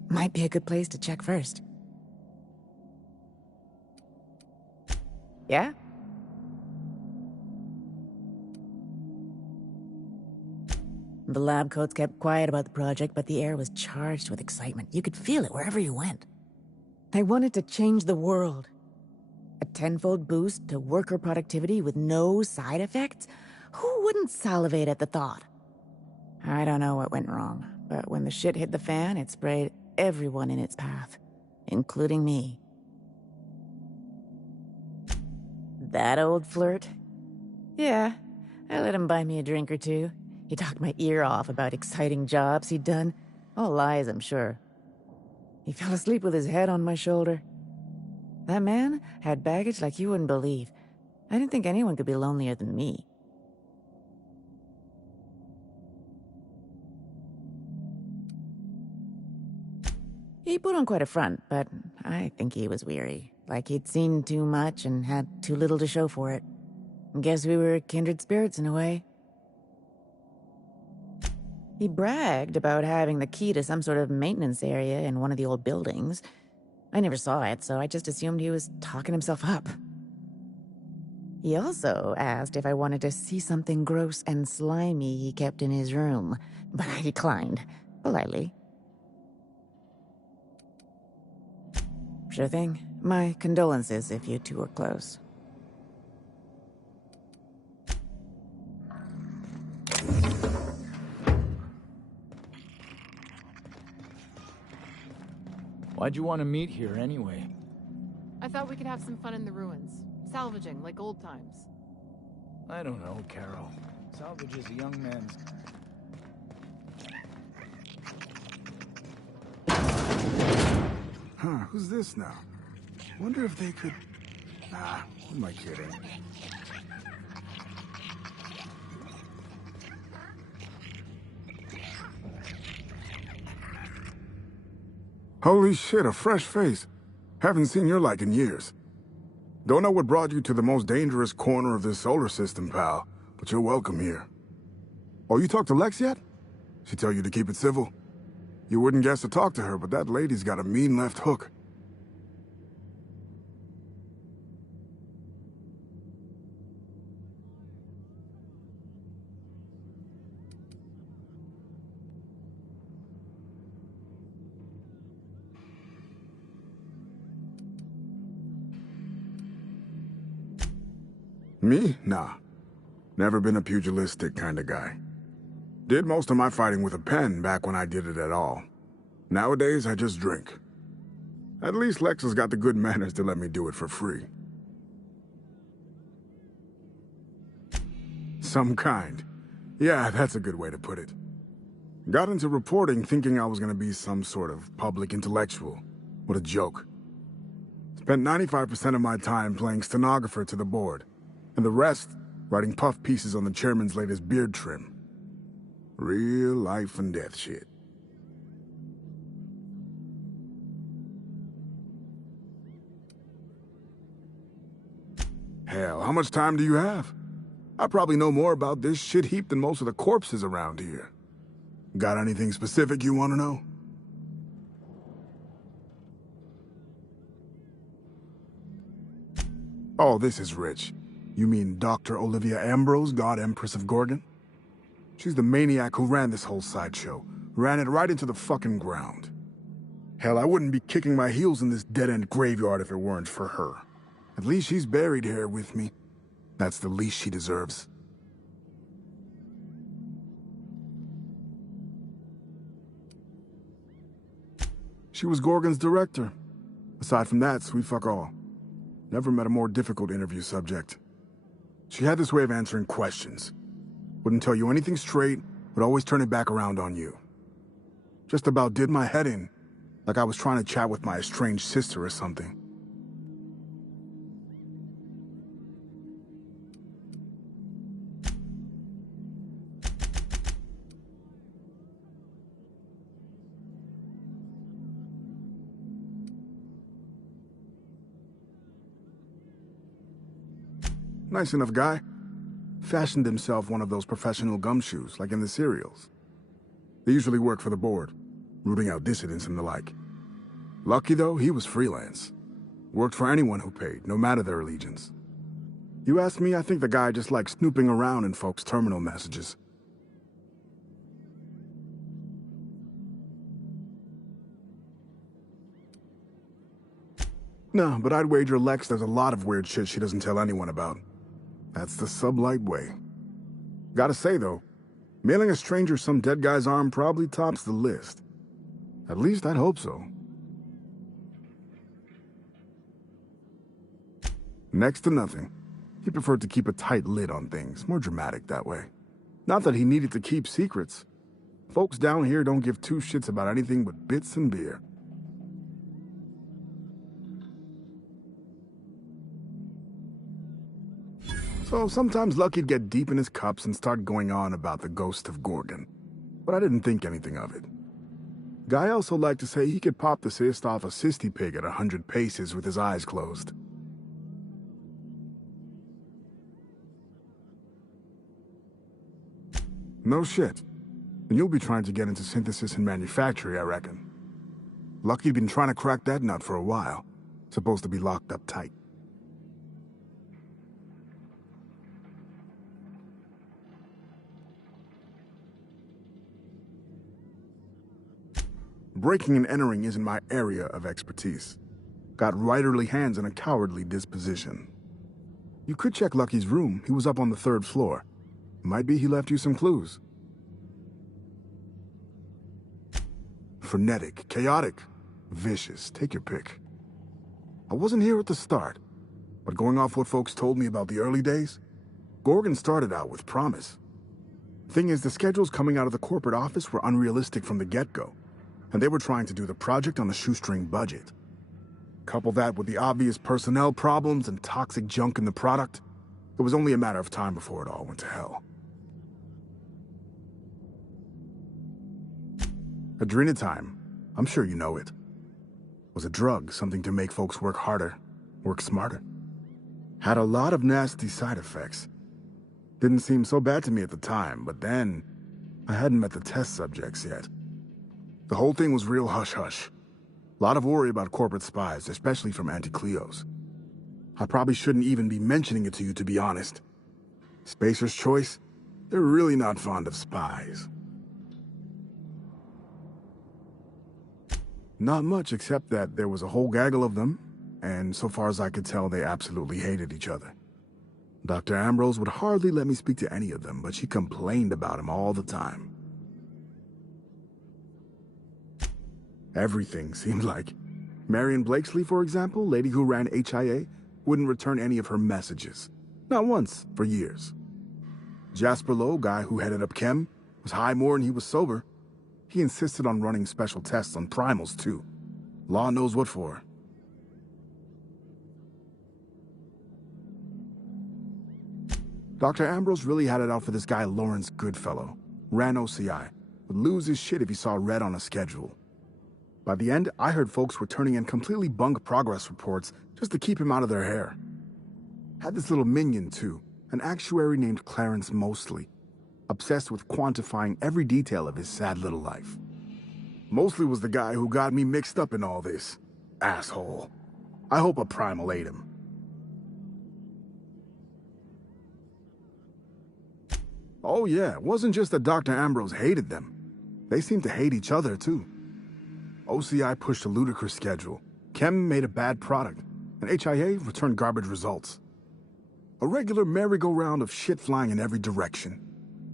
Might be a good place to check first. Yeah? The lab coats kept quiet about the project, but the air was charged with excitement. You could feel it wherever you went. They wanted to change the world. A tenfold boost to worker productivity with no side effects? Who wouldn't salivate at the thought? I don't know what went wrong, but when the shit hit the fan, it sprayed everyone in its path, including me. That old flirt? Yeah, I let him buy me a drink or two. He talked my ear off about exciting jobs he'd done. All lies, I'm sure. He fell asleep with his head on my shoulder. That man had baggage like you wouldn't believe. I didn't think anyone could be lonelier than me. He put on quite a front, but I think he was weary. Like he'd seen too much and had too little to show for it. Guess we were kindred spirits in a way. He bragged about having the key to some sort of maintenance area in one of the old buildings. I never saw it, so I just assumed he was talking himself up. He also asked if I wanted to see something gross and slimy he kept in his room, but I declined, politely. Sure thing. My condolences if you two were close. Why'd you want to meet here anyway? I thought we could have some fun in the ruins. Salvaging, like old times. I don't know, Carol. Salvage is a young man's... Huh, who's this now? Wonder if they could... Nah, who am I kidding? Holy shit, a fresh face. Haven't seen your like in years. Don't know what brought you to the most dangerous corner of this solar system, pal, but you're welcome here. Oh, you talked to Lex yet? She tell you to keep it civil? You wouldn't guess to talk to her, but that lady's got a mean left hook. Me? Nah. Never been a pugilistic kind of guy. Did most of my fighting with a pen back when I did it at all. Nowadays, I just drink. At least Lex has got the good manners to let me do it for free. Some kind. Yeah, that's a good way to put it. Got into reporting thinking I was gonna be some sort of public intellectual. What a joke. Spent 95% of my time playing stenographer to the board. And the rest, writing puff pieces on the chairman's latest beard trim. Real life and death shit. Hell, how much time do you have? I probably know more about this shit heap than most of the corpses around here. Got anything specific you want to know? Oh, this is rich. You mean Dr. Olivia Ambrose, God Empress of Gorgon? She's the maniac who ran this whole sideshow. Ran it right into the fucking ground. Hell, I wouldn't be kicking my heels in this dead-end graveyard if it weren't for her. At least she's buried here with me. That's the least she deserves. She was Gorgon's director. Aside from that, sweet fuck all. Never met a more difficult interview subject. She had this way of answering questions. Wouldn't tell you anything straight, would always turn it back around on you. Just about did my head in, like I was trying to chat with my estranged sister or something. Nice enough guy. Fashioned himself one of those professional gumshoes, like in the serials. They usually work for the board, rooting out dissidents and the like. Lucky though, he was freelance. Worked for anyone who paid, no matter their allegiance. You ask me, I think the guy just liked snooping around in folks' terminal messages. No, but I'd wager Lex does a lot of weird shit she doesn't tell anyone about. That's the sublight way. Gotta say, though, mailing a stranger some dead guy's arm probably tops the list. At least I'd hope so. Next to nothing. He preferred to keep a tight lid on things, more dramatic that way. Not that he needed to keep secrets. Folks down here don't give two shits about anything but bits and beer. So sometimes Lucky'd get deep in his cups and start going on about the ghost of Gorgon. But I didn't think anything of it. Guy also liked to say he could pop the cyst off a cysty pig at 100 paces with his eyes closed. No shit. And you'll be trying to get into synthesis and manufacturing, I reckon. Lucky'd been trying to crack that nut for a while. Supposed to be locked up tight. Breaking and entering isn't my area of expertise. Got writerly hands and a cowardly disposition. You could check Lucky's room. He was up on the 3rd floor. Might be he left you some clues. Frenetic, chaotic, vicious. Take your pick. I wasn't here at the start, but going off what folks told me about the early days, Gorgon started out with promise. Thing is, the schedules coming out of the corporate office were unrealistic from the get-go, and they were trying to do the project on a shoestring budget. Couple that with the obvious personnel problems and toxic junk in the product, it was only a matter of time before it all went to hell. Adrenatime, I'm sure you know it, was a drug, something to make folks work harder, work smarter. Had a lot of nasty side effects. Didn't seem so bad to me at the time, but then I hadn't met the test subjects yet. The whole thing was real hush-hush. A lot of worry about corporate spies, especially from Anti-Cleos. I probably shouldn't even be mentioning it to you, to be honest. Spacer's Choice, they're really not fond of spies. Not much, except that there was a whole gaggle of them, and so far as I could tell, they absolutely hated each other. Dr. Ambrose would hardly let me speak to any of them, but she complained about him all the time. Everything seemed like. Marion Blakesley, for example, lady who ran HIA, wouldn't return any of her messages. Not once, for years. Jasper Lowe, guy who headed up Chem, was high more than he was sober. He insisted on running special tests on primals, too. Law knows what for. Dr. Ambrose really had it out for this guy Lawrence Goodfellow. Ran OCI. Would lose his shit if he saw red on a schedule. By the end, I heard folks were turning in completely bunk progress reports just to keep him out of their hair. Had this little minion, too. An actuary named Clarence Mosley. Obsessed with quantifying every detail of his sad little life. Mosley was the guy who got me mixed up in all this. Asshole. I hope a primal ate him. Oh yeah, it wasn't just that Dr. Ambrose hated them. They seemed to hate each other, too. OCI pushed a ludicrous schedule. Chem made a bad product, and HIA returned garbage results. A regular merry-go-round of shit flying in every direction.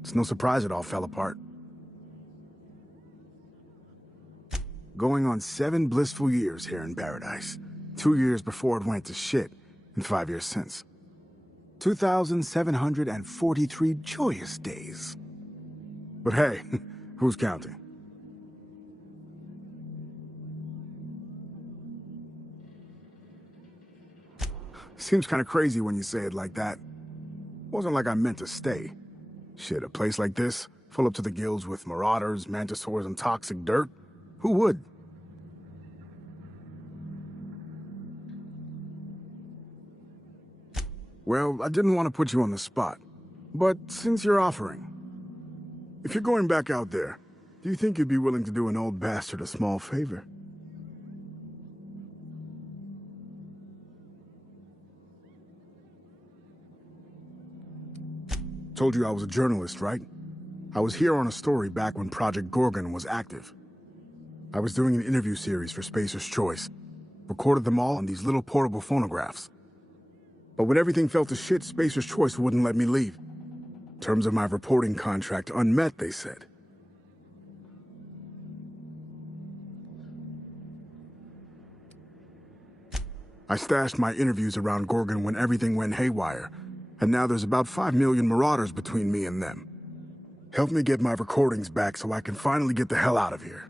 It's no surprise it all fell apart. Going on 7 blissful years here in paradise. 2 years before it went to shit, and 5 years since. 2,743 joyous days. But hey, who's counting? Seems kind of crazy when you say it like that. Wasn't like I meant to stay. Shit, a place like this, full up to the gills with marauders, mantisaurs, and toxic dirt? Who would? Well, I didn't want to put you on the spot, but since you're offering, if you're going back out there, do you think you'd be willing to do an old bastard a small favor? Told you I was a journalist, right? I was here on a story back when Project Gorgon was active. I was doing an interview series for Spacer's Choice. Recorded them all on these little portable phonographs. But when everything fell to shit, Spacer's Choice wouldn't let me leave. Terms of my reporting contract unmet, they said. I stashed my interviews around Gorgon when everything went haywire, And now there's about 5 million Marauders between me and them. Help me get my recordings back so I can finally get the hell out of here.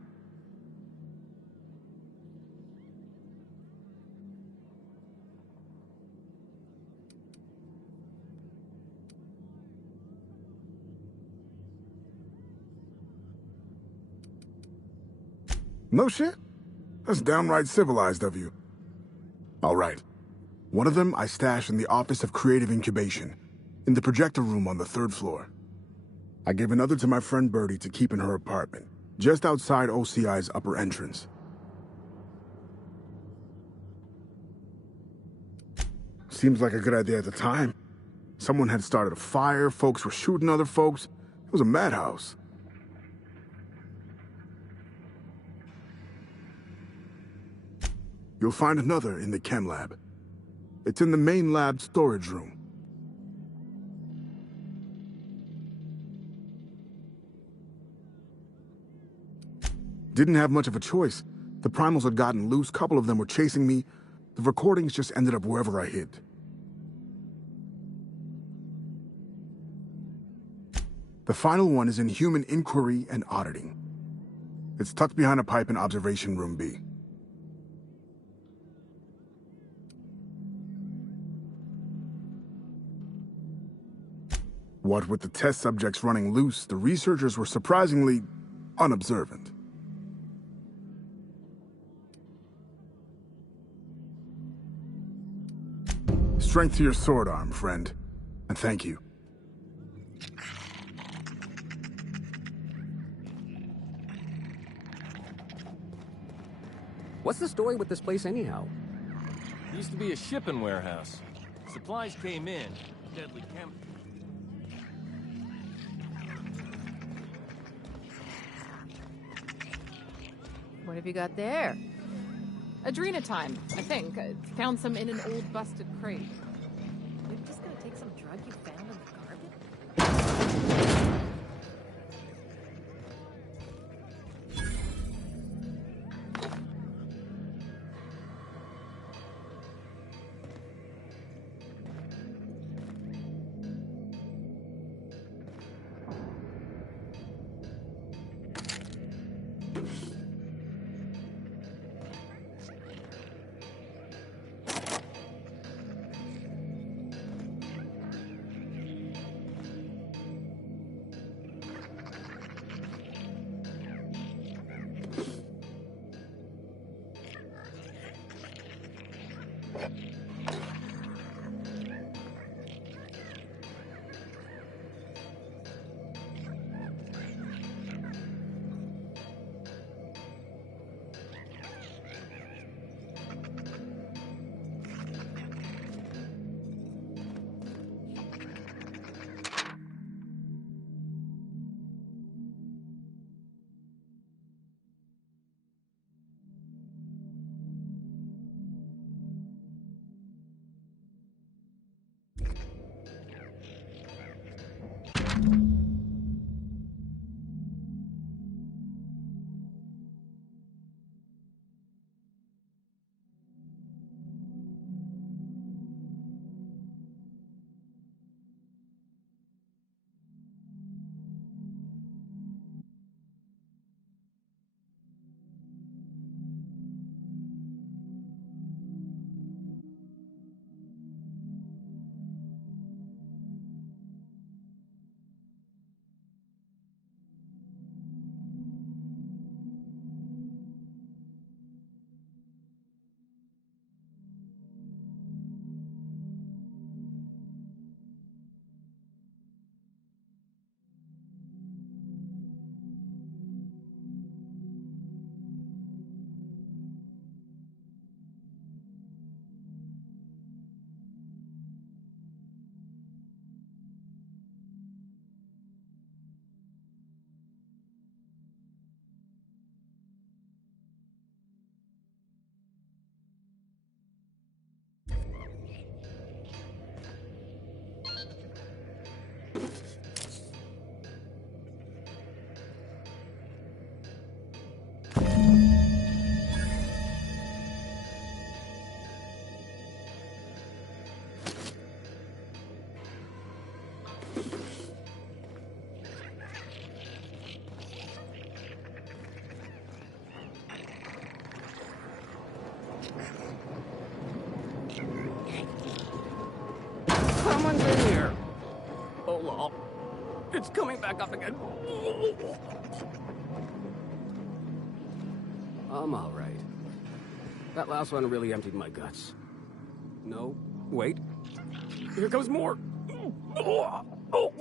No shit? That's downright civilized of you. All right. One of them I stash in the Office of Creative Incubation, in the projector room on the 3rd floor. I gave another to my friend Birdie to keep in her apartment, just outside OCI's upper entrance. Seems like a good idea at the time. Someone had started a fire, folks were shooting other folks. It was a madhouse. You'll find another in the chem lab. It's in the main lab storage room. Didn't have much of a choice. The primals had gotten loose, a couple of them were chasing me. The recordings just ended up wherever I hid. The final one is in human inquiry and auditing. It's tucked behind a pipe in observation room B. What with the test subjects running loose, the researchers were surprisingly unobservant. Strength to your sword arm, friend. And thank you. What's the story with this place anyhow? Used to be a shipping warehouse. Supplies came in. Deadly chemicals. What have you got there? Adrenatime, I think. I found some in an old busted crate. You're just gonna take some drug you found in the garbage? Someone's in here. Oh, lol. It's coming back up again. I'm all right. That last one really emptied my guts. No, wait. Here comes more. Oh.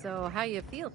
So, how you feel?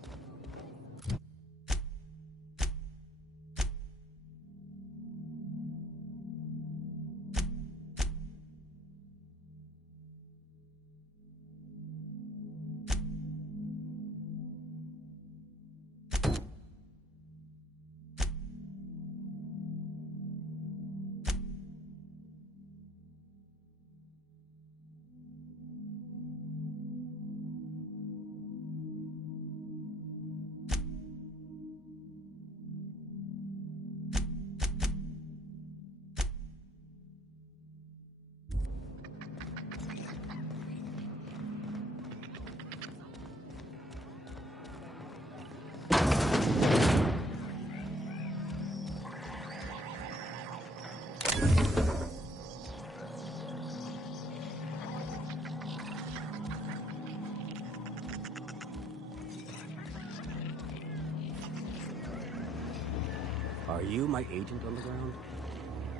Are you my agent on the ground?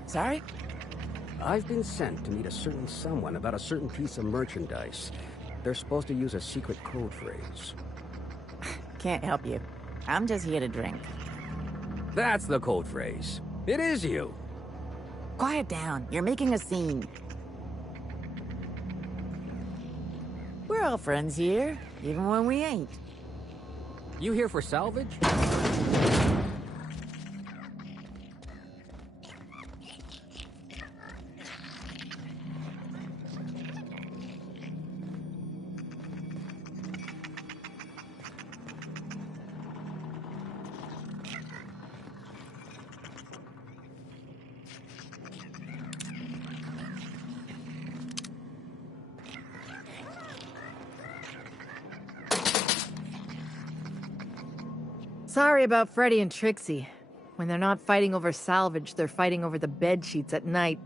Sorry? I've been sent to meet a certain someone about a certain piece of merchandise. They're supposed to use a secret code phrase. Can't help you. I'm just here to drink. That's the code phrase. It is you. Quiet down. You're making a scene. We're all friends here, even when we ain't. You here for salvage? Sorry about Freddy and Trixie. When they're not fighting over salvage, they're fighting over the bed sheets at night.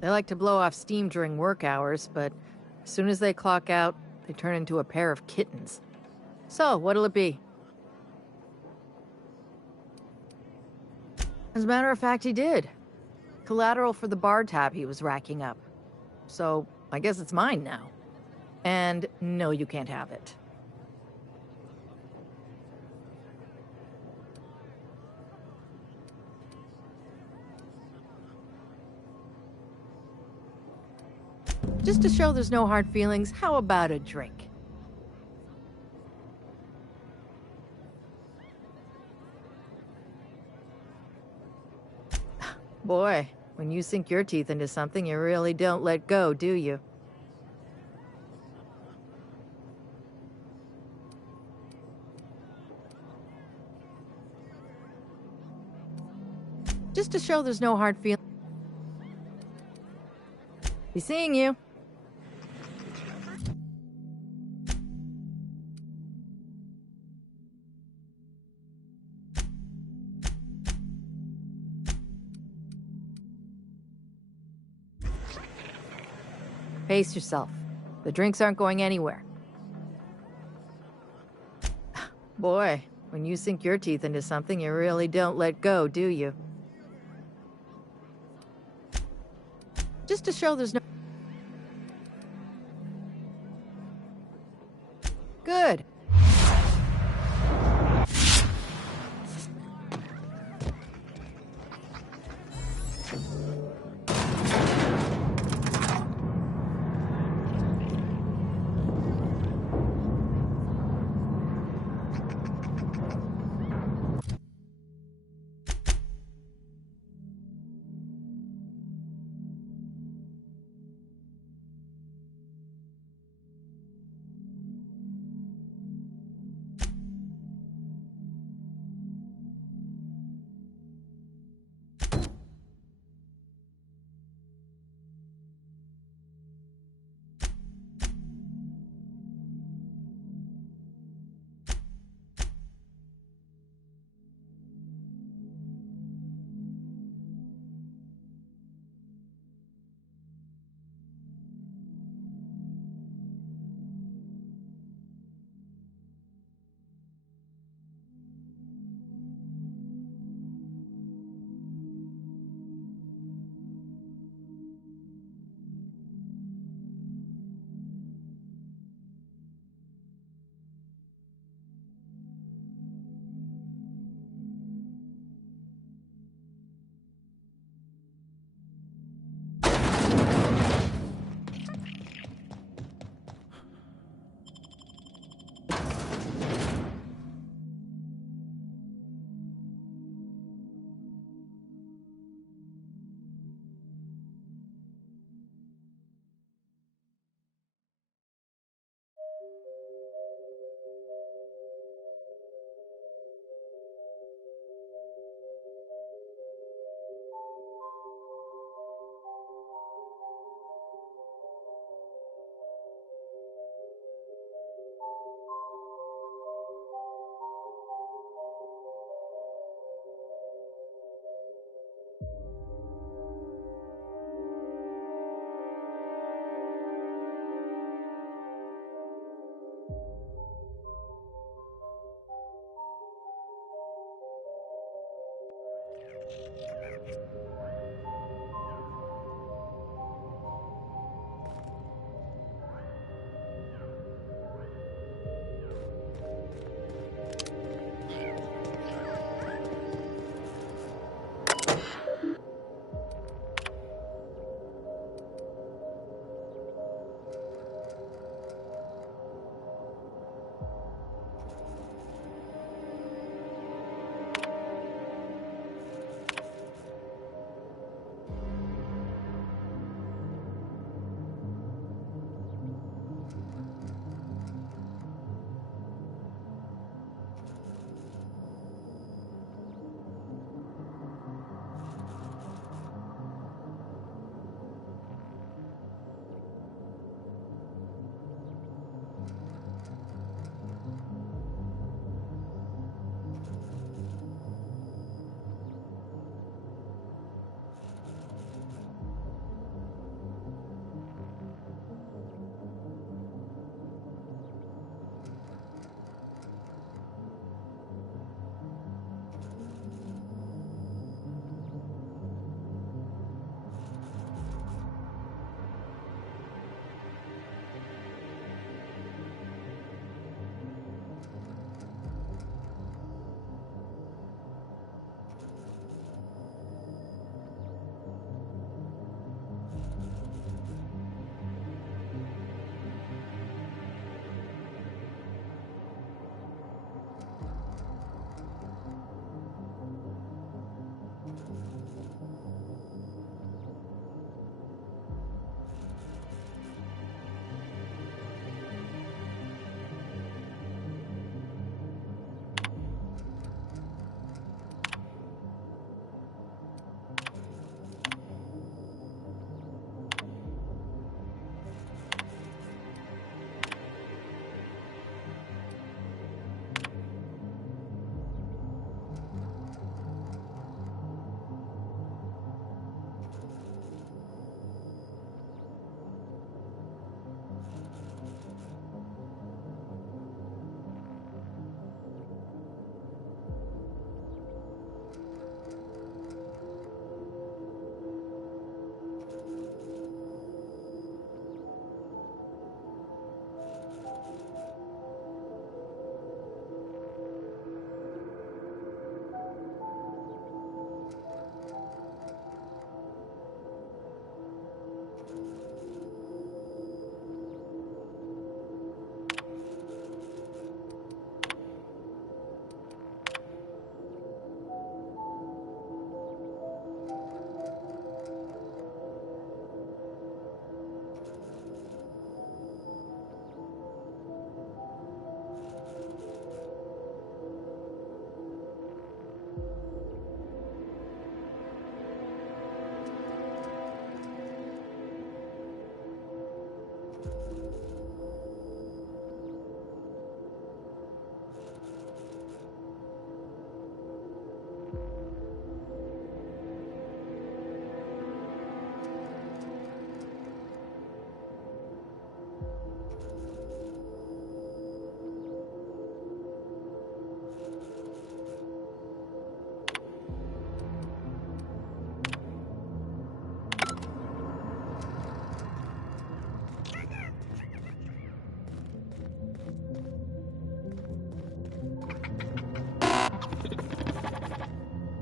They like to blow off steam during work hours, but as soon as they clock out, they turn into a pair of kittens. So, what'll it be? As a matter of fact, he did. Collateral for the bar tab he was racking up. So, I guess it's mine now. And no, you can't have it. Just to show there's no hard feelings, how about a drink? Boy, when you sink your teeth into something, you really don't let go, do you? Just to show there's no hard feelings. Be seeing you. Pace yourself. The drinks aren't going anywhere. Boy, When you sink your teeth into something, you really don't let go, do you? Just to show there's no... Good.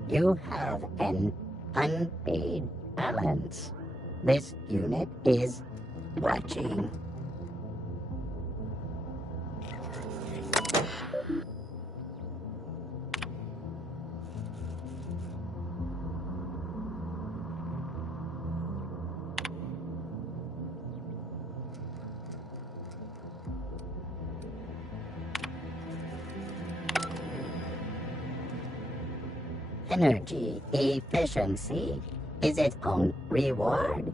You have an unpaid balance. This unit is watching. Energy efficiency is its own reward.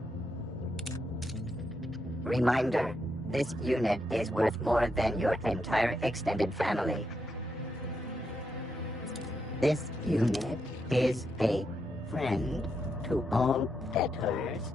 Reminder, this unit is worth more than your entire extended family. This unit is a friend to all debtors.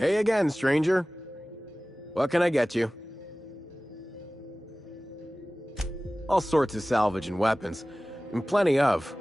Hey again, stranger. What can I get you? All sorts of salvage and weapons, and plenty of.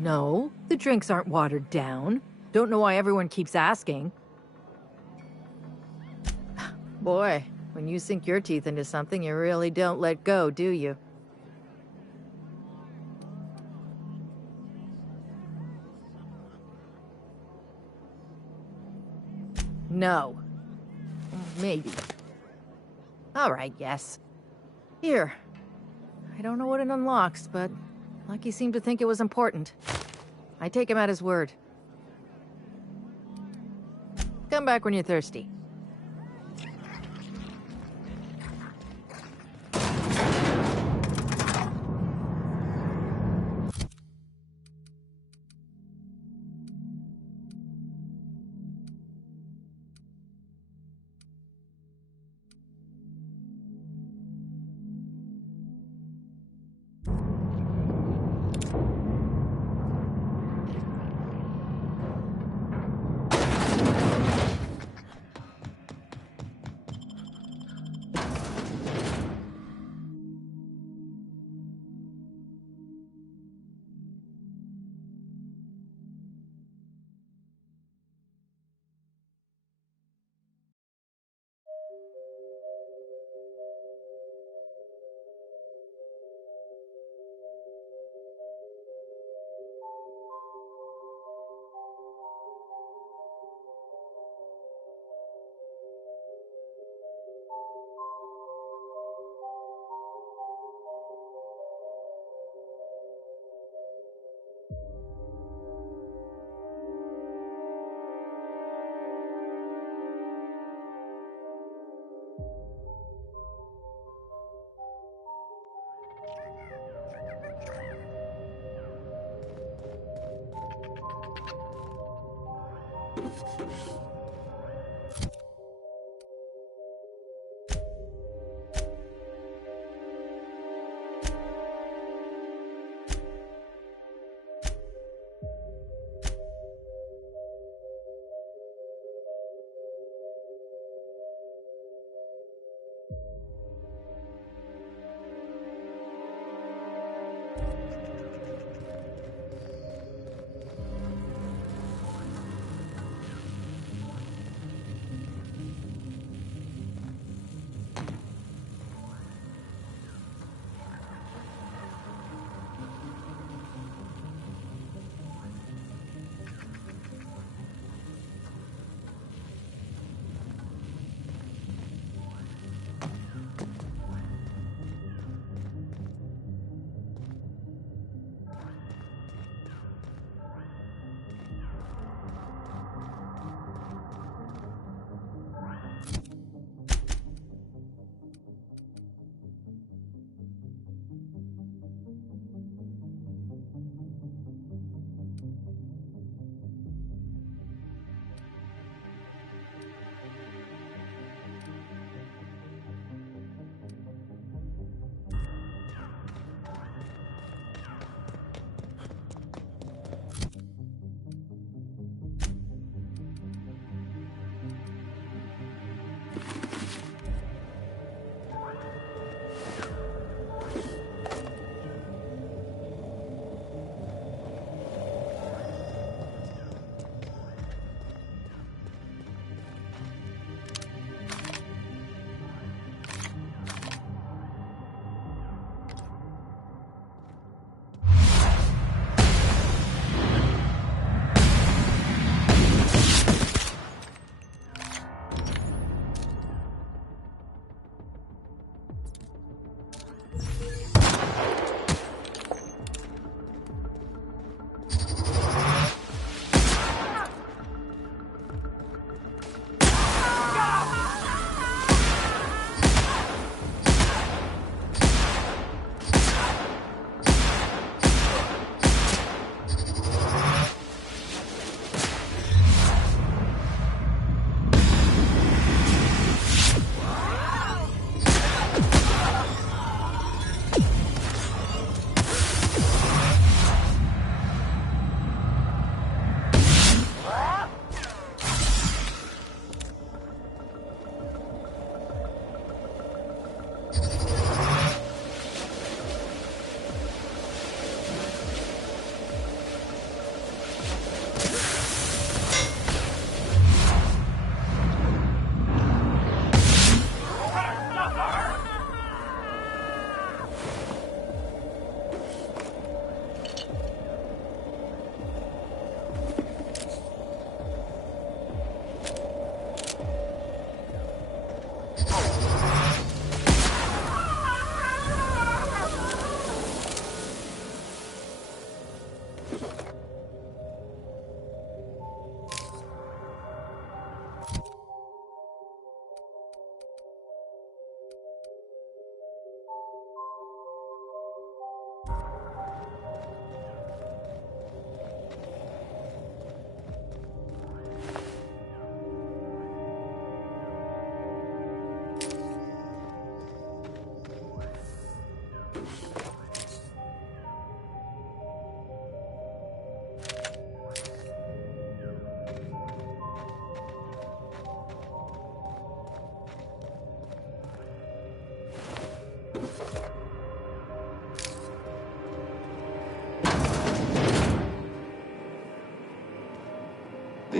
No, the drinks aren't watered down. Don't know why everyone keeps asking. Boy, when you sink your teeth into something, you really don't let go, do you? No. Maybe. All right, yes. Here. I don't know what it unlocks, but Lucky seemed to think it was important. I take him at his word. Come back when you're thirsty.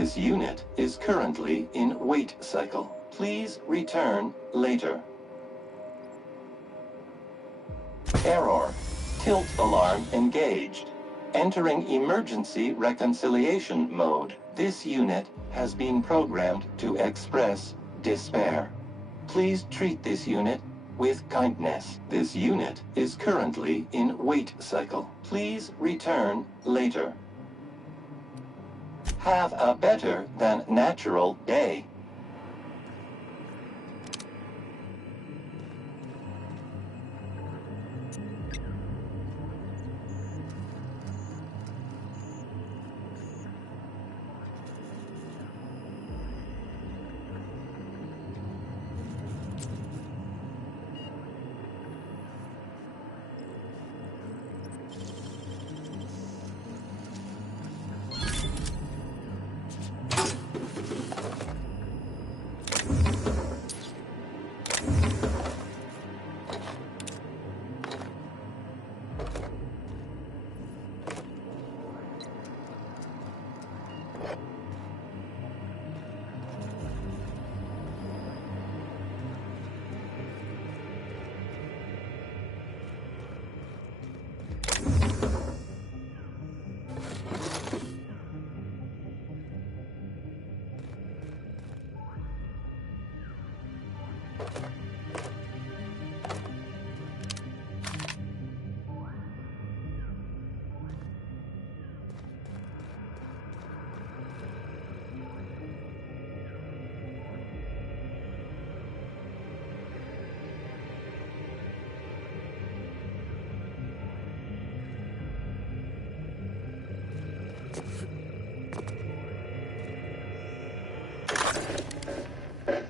This unit is currently in wait cycle. Please return later. Error. Tilt alarm engaged. Entering emergency reconciliation mode. This unit has been programmed to express despair. Please treat this unit with kindness. This unit is currently in wait cycle. Please return later. Have a better than natural day.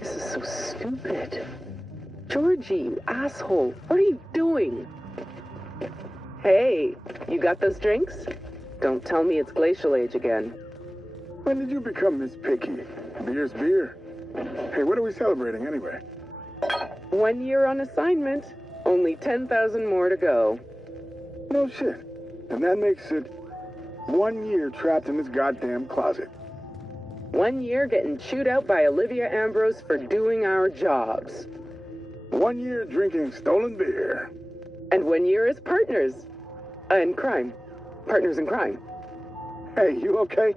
This is so stupid. Georgie, you asshole. What are you doing? Hey, you got those drinks? Don't tell me it's Glacial Age again. When did you become this picky? Beer's beer. Hey, what are we celebrating anyway? 1 year on assignment. Only 10,000 more to go. No shit. And that makes it 1 year trapped in this goddamn closet. 1 year getting chewed out by Olivia Ambrose for doing our jobs. 1 year drinking stolen beer. And 1 year as partners. In crime. Partners in crime. Hey, you okay?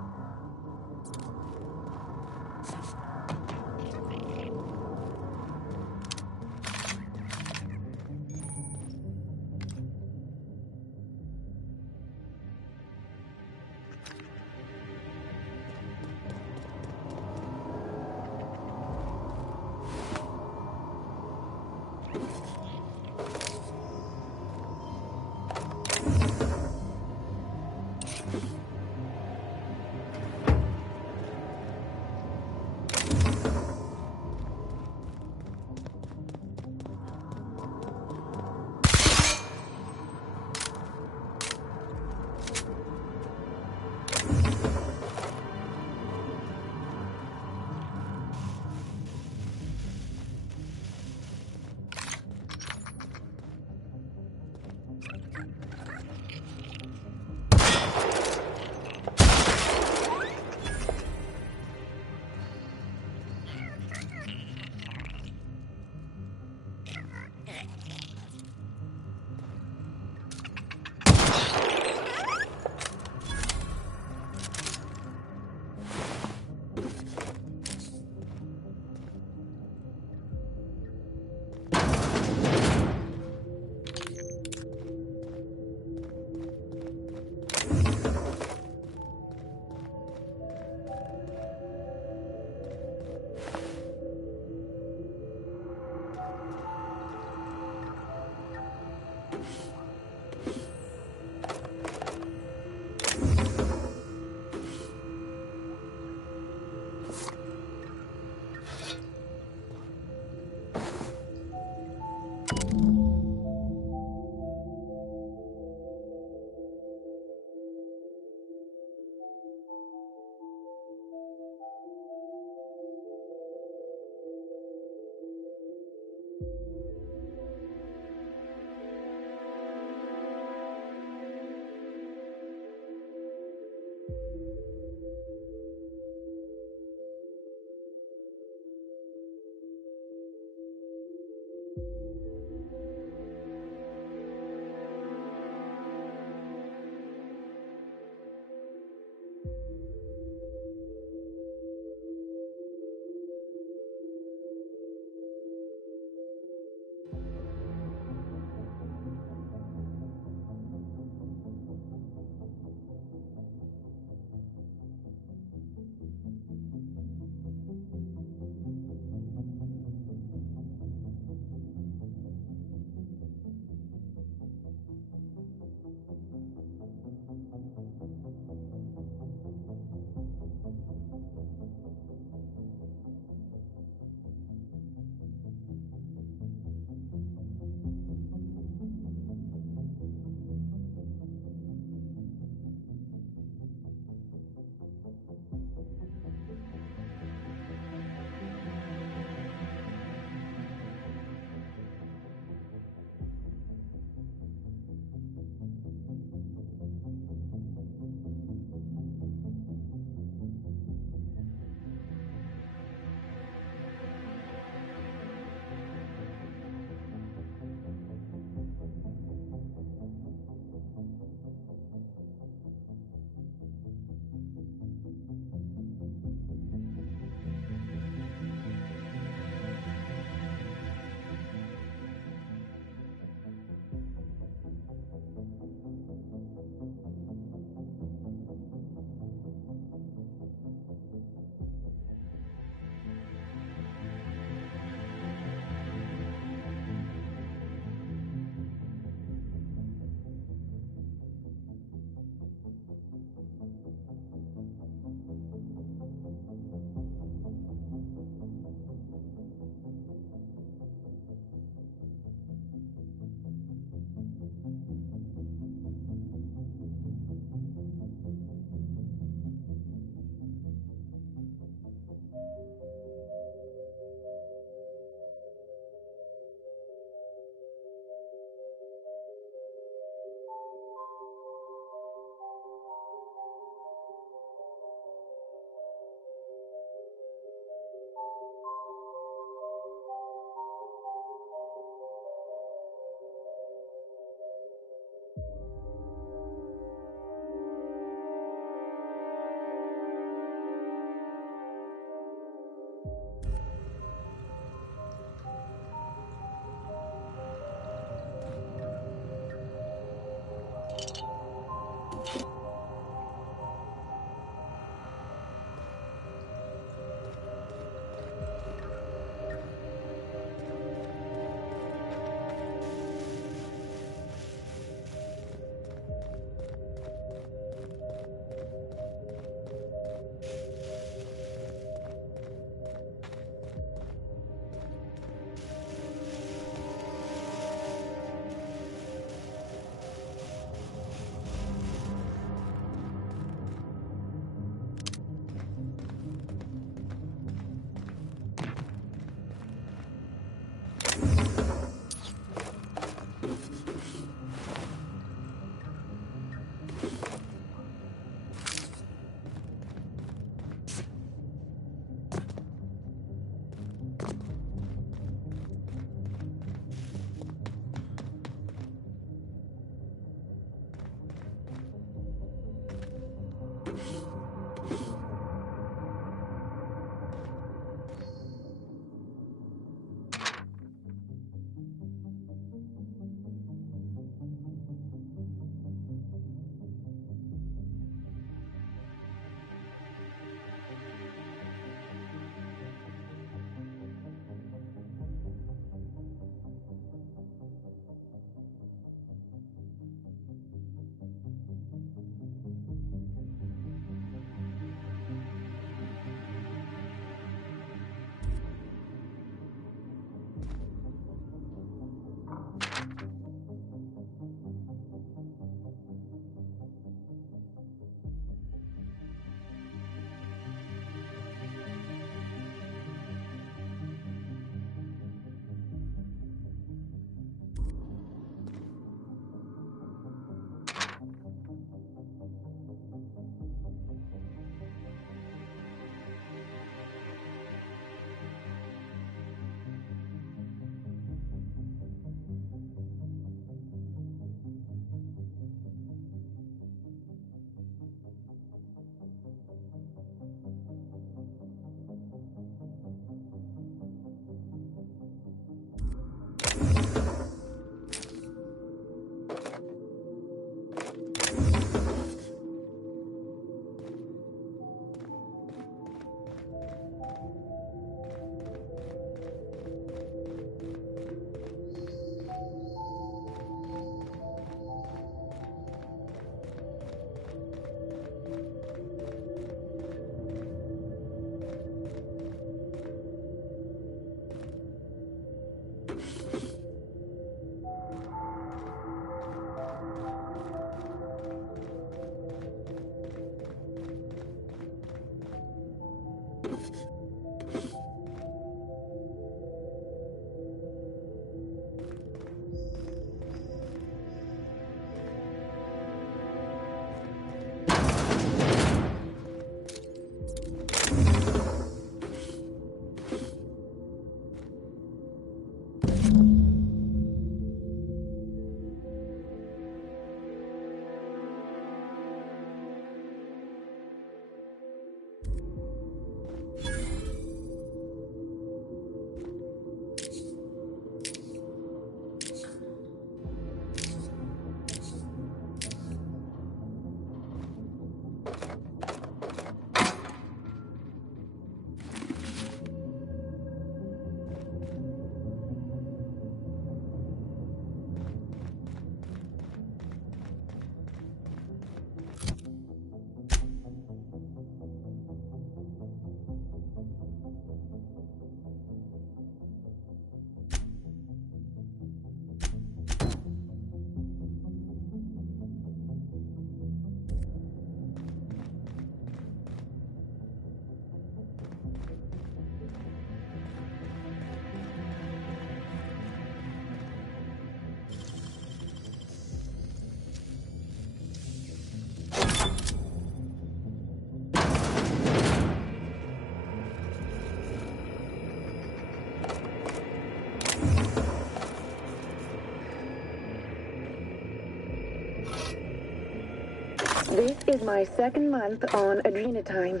This is my second month on Adrenatime.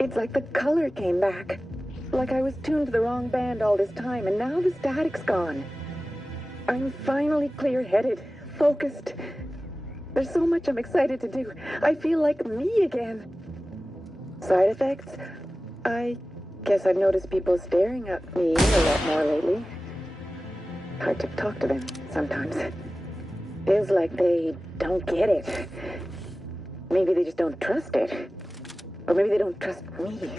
It's like the color came back. Like I was tuned to the wrong band all this time, and now the static's gone. I'm finally clear-headed, focused. There's so much I'm excited to do. I feel like me again. Side effects? I guess I've noticed people staring at me a lot more lately. Hard to talk to them sometimes. Feels like they don't get it. Maybe they just don't trust it. Or maybe they don't trust me.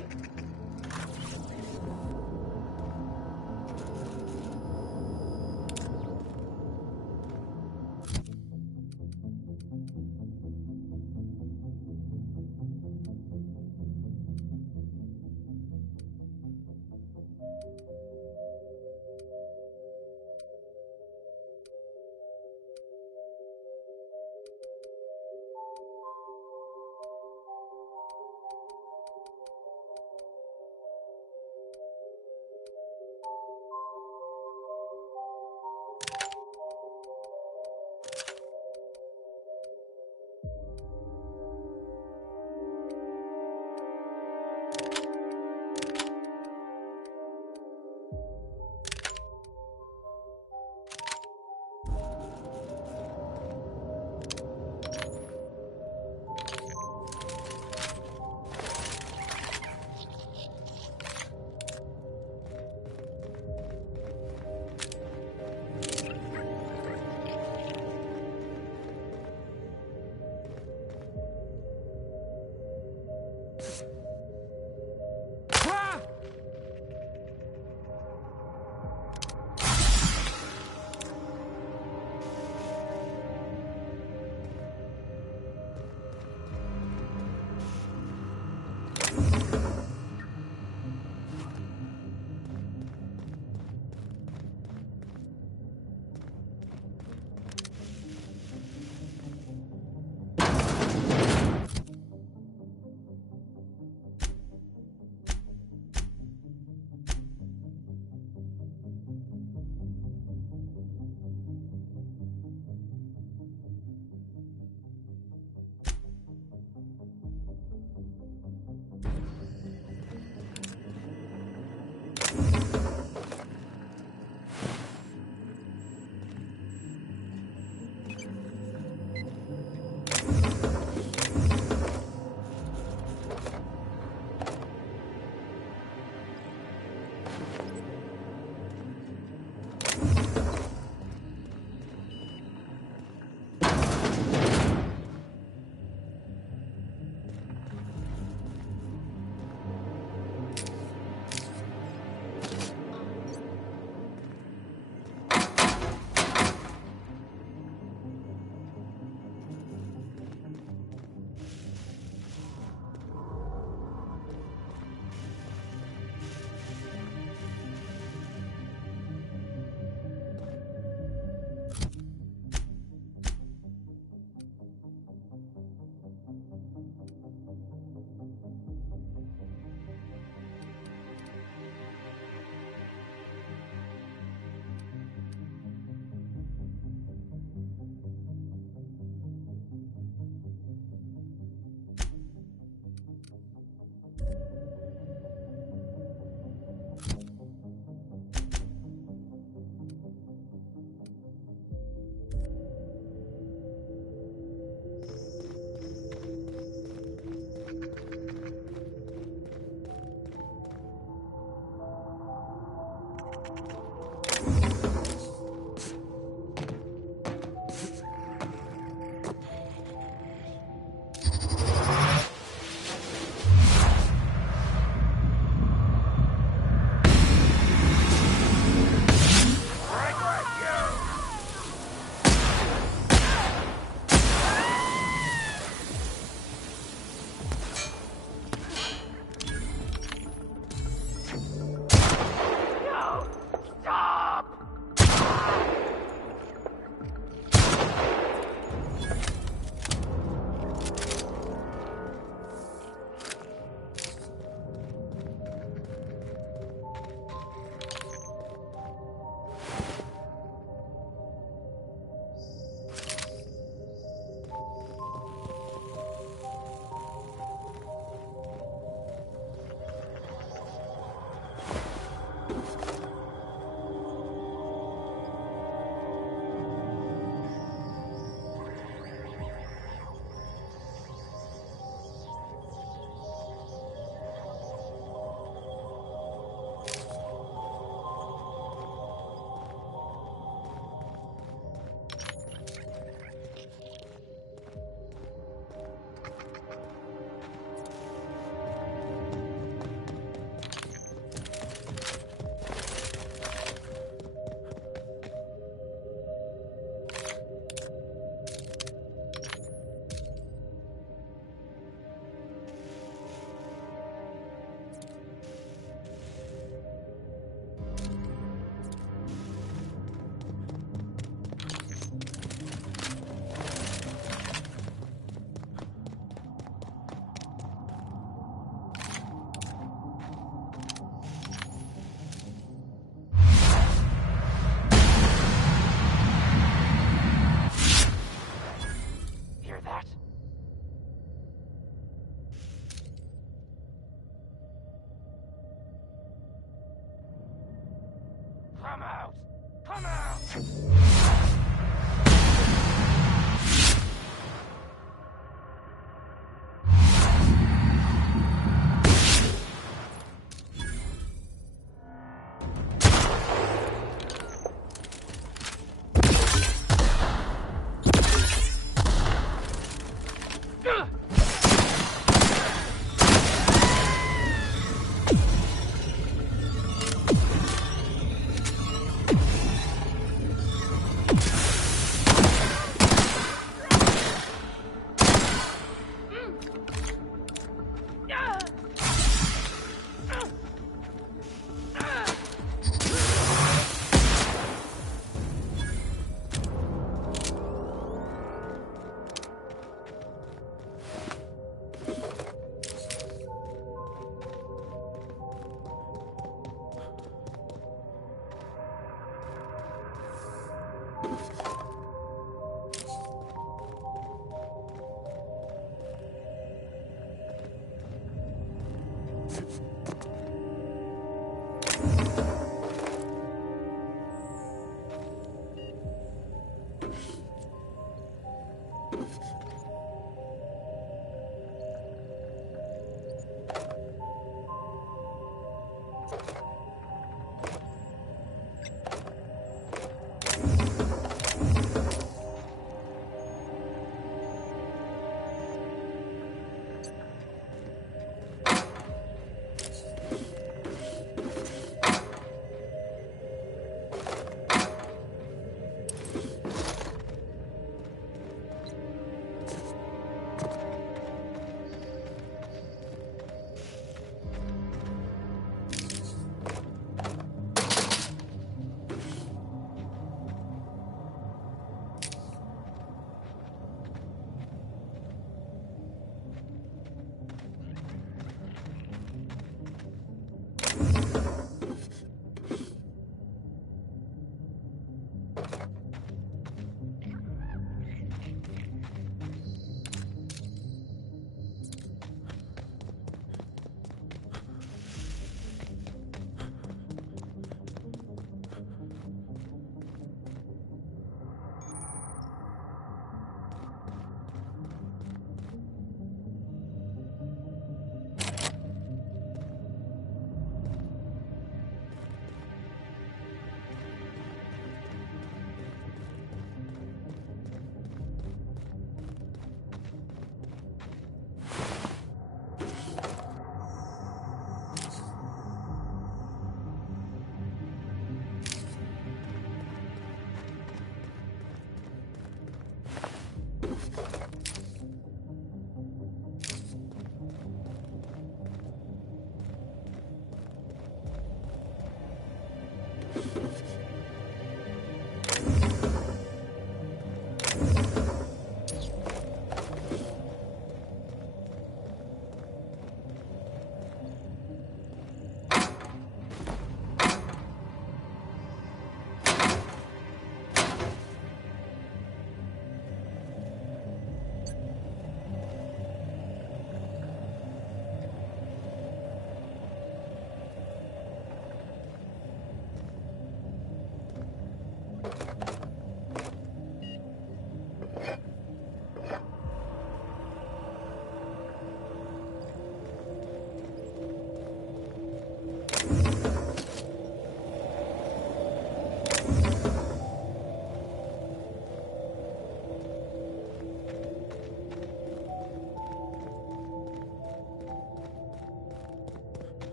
Come out! Come out!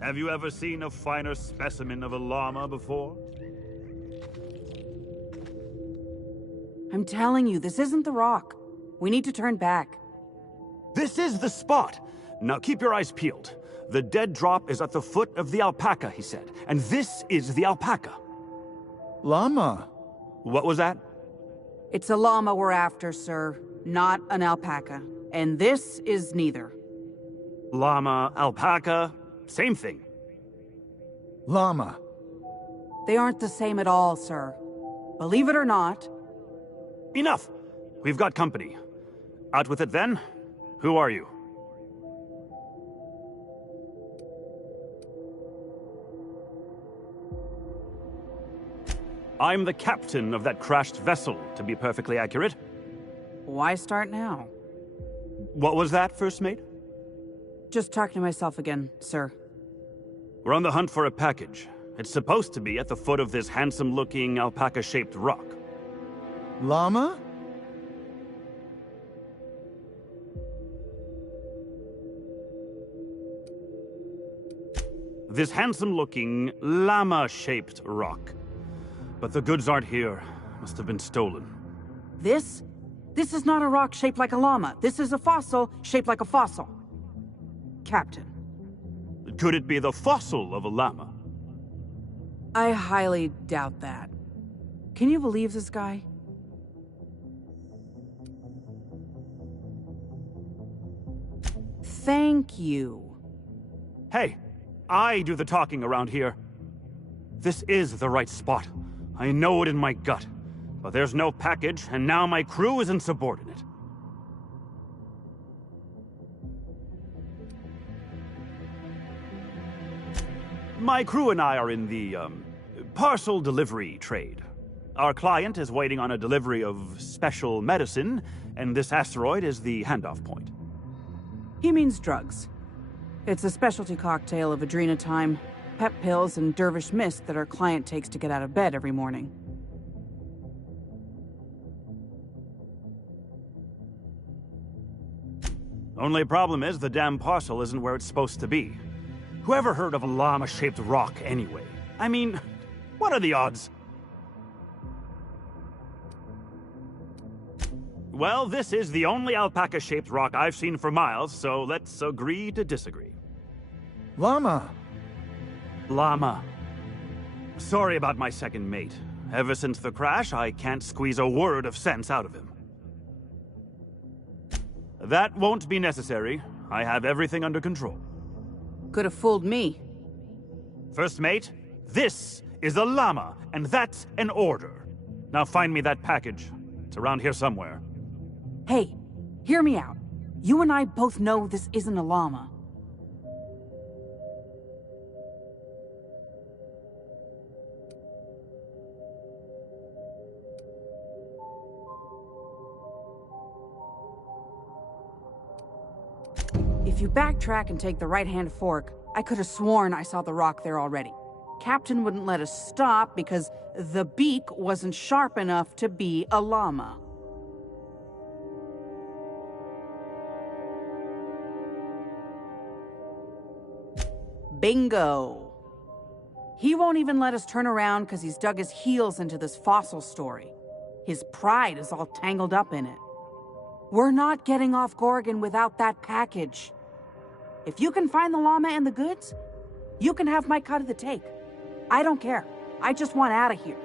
Have you ever seen a finer specimen of a llama before? I'm telling you, this isn't the rock. We need to turn back. This is the spot! Now keep your eyes peeled. The dead drop is at the foot of the alpaca, he said. And this is the alpaca. Llama. What was that? It's a llama we're after, sir, not an alpaca. And this is neither. Llama, alpaca, same thing. Llama. They aren't the same at all, sir. Believe it or not. Enough! We've got company. Out with it then. Who are you? I'm the captain of that crashed vessel, to be perfectly accurate. Why start now? What was that, First Mate? Just talking to myself again, sir. We're on the hunt for a package. It's supposed to be at the foot of this handsome-looking alpaca-shaped rock. Llama? This handsome-looking, llama-shaped rock. But the goods aren't here. Must have been stolen. This? This is not a rock shaped like a llama. This is a fossil shaped like a fossil. Captain. Could it be the fossil of a llama? I highly doubt that. Can you believe this guy? Thank you. Hey, I do the talking around here. This is the right spot. I know it in my gut. But there's no package, and now my crew is insubordinate. My crew and I are in the, parcel delivery trade. Our client is waiting on a delivery of special medicine, and this asteroid is the handoff point. He means drugs. It's a specialty cocktail of adrenotime, pep pills, and dervish mist that our client takes to get out of bed every morning. Only problem is the damn parcel isn't where it's supposed to be. Whoever heard of a llama-shaped rock anyway? I mean, what are the odds? Well, this is the only alpaca-shaped rock I've seen for miles, so let's agree to disagree. Llama. Llama. Sorry about my second mate. Ever since the crash, I can't squeeze a word of sense out of him. That won't be necessary. I have everything under control. Could have fooled me. First mate, this is a llama, and that's an order. Now find me that package. It's around here somewhere. Hey, hear me out. You and I both know this isn't a llama. If you backtrack and take the right-hand fork, I could have sworn I saw the rock there already. Captain wouldn't let us stop because the beak wasn't sharp enough to be a llama. Bingo! He won't even let us turn around because he's dug his heels into this fossil story. His pride is all tangled up in it. We're not getting off Gorgon without that package. If you can find the llama and the goods, you can have my cut of the take. I don't care. I just want out of here.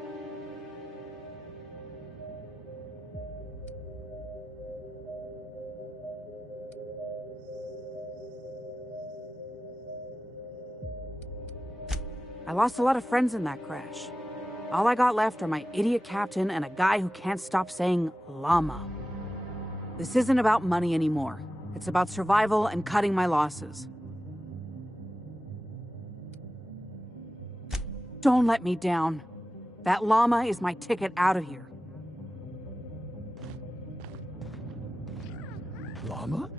I lost a lot of friends in that crash. All I got left are my idiot captain and a guy who can't stop saying llama. This isn't about money anymore. It's about survival and cutting my losses. Don't let me down. That llama is my ticket out of here. Llama?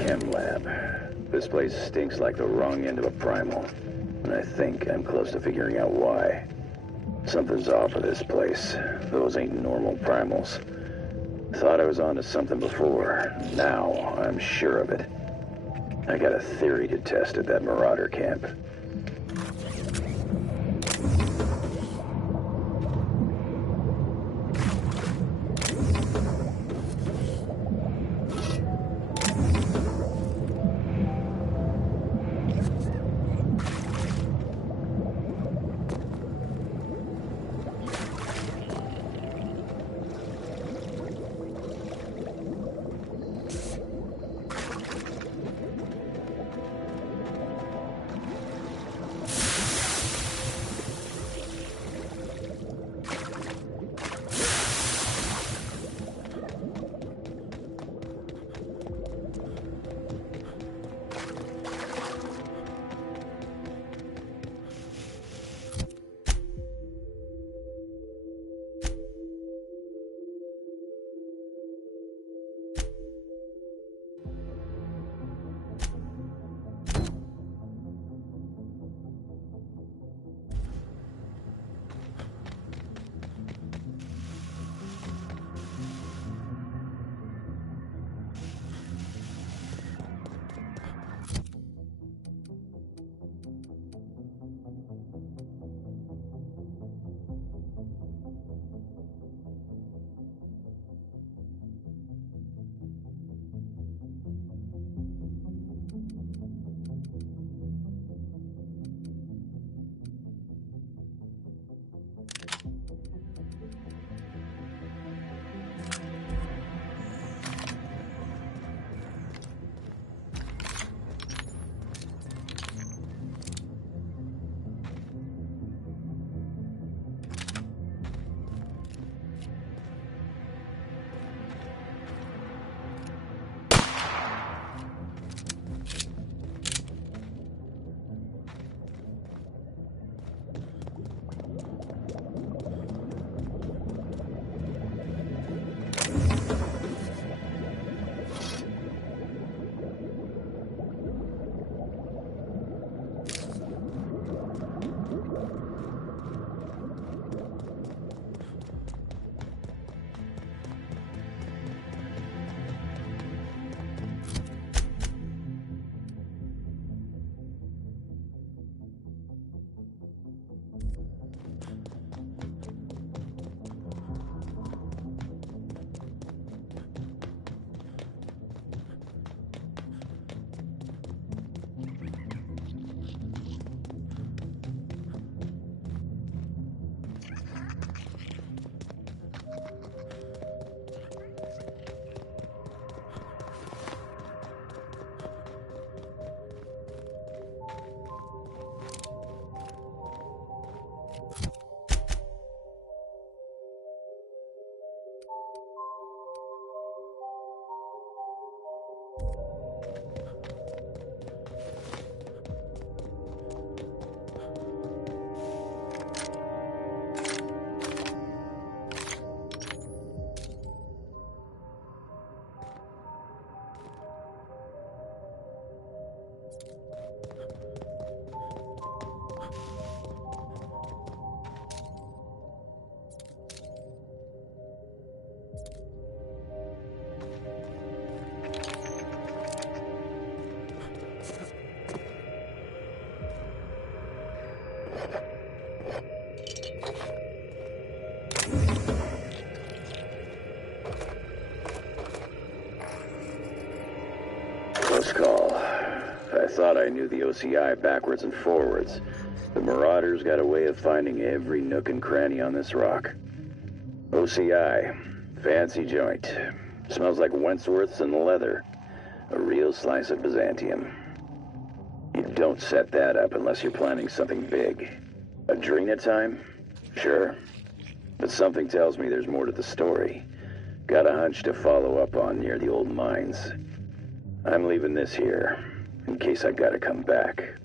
chem lab. This place stinks like the wrong end of a primal. And I think I'm close to figuring out why. Something's off with this place. Those ain't normal primals. Thought I was onto something before. Now I'm sure of it. I got a theory to test at that Marauder camp. Close call. I thought I knew the OCI backwards and forwards. The Marauders got a way of finding every nook and cranny on this rock. OCI. Fancy joint. Smells like Wentworth's and leather. A real slice of Byzantium. You don't set that up unless you're planning something big. Adrena time? Sure. But something tells me there's more to the story. Got a hunch to follow up on near the old mines. I'm leaving this here, in case I gotta come back.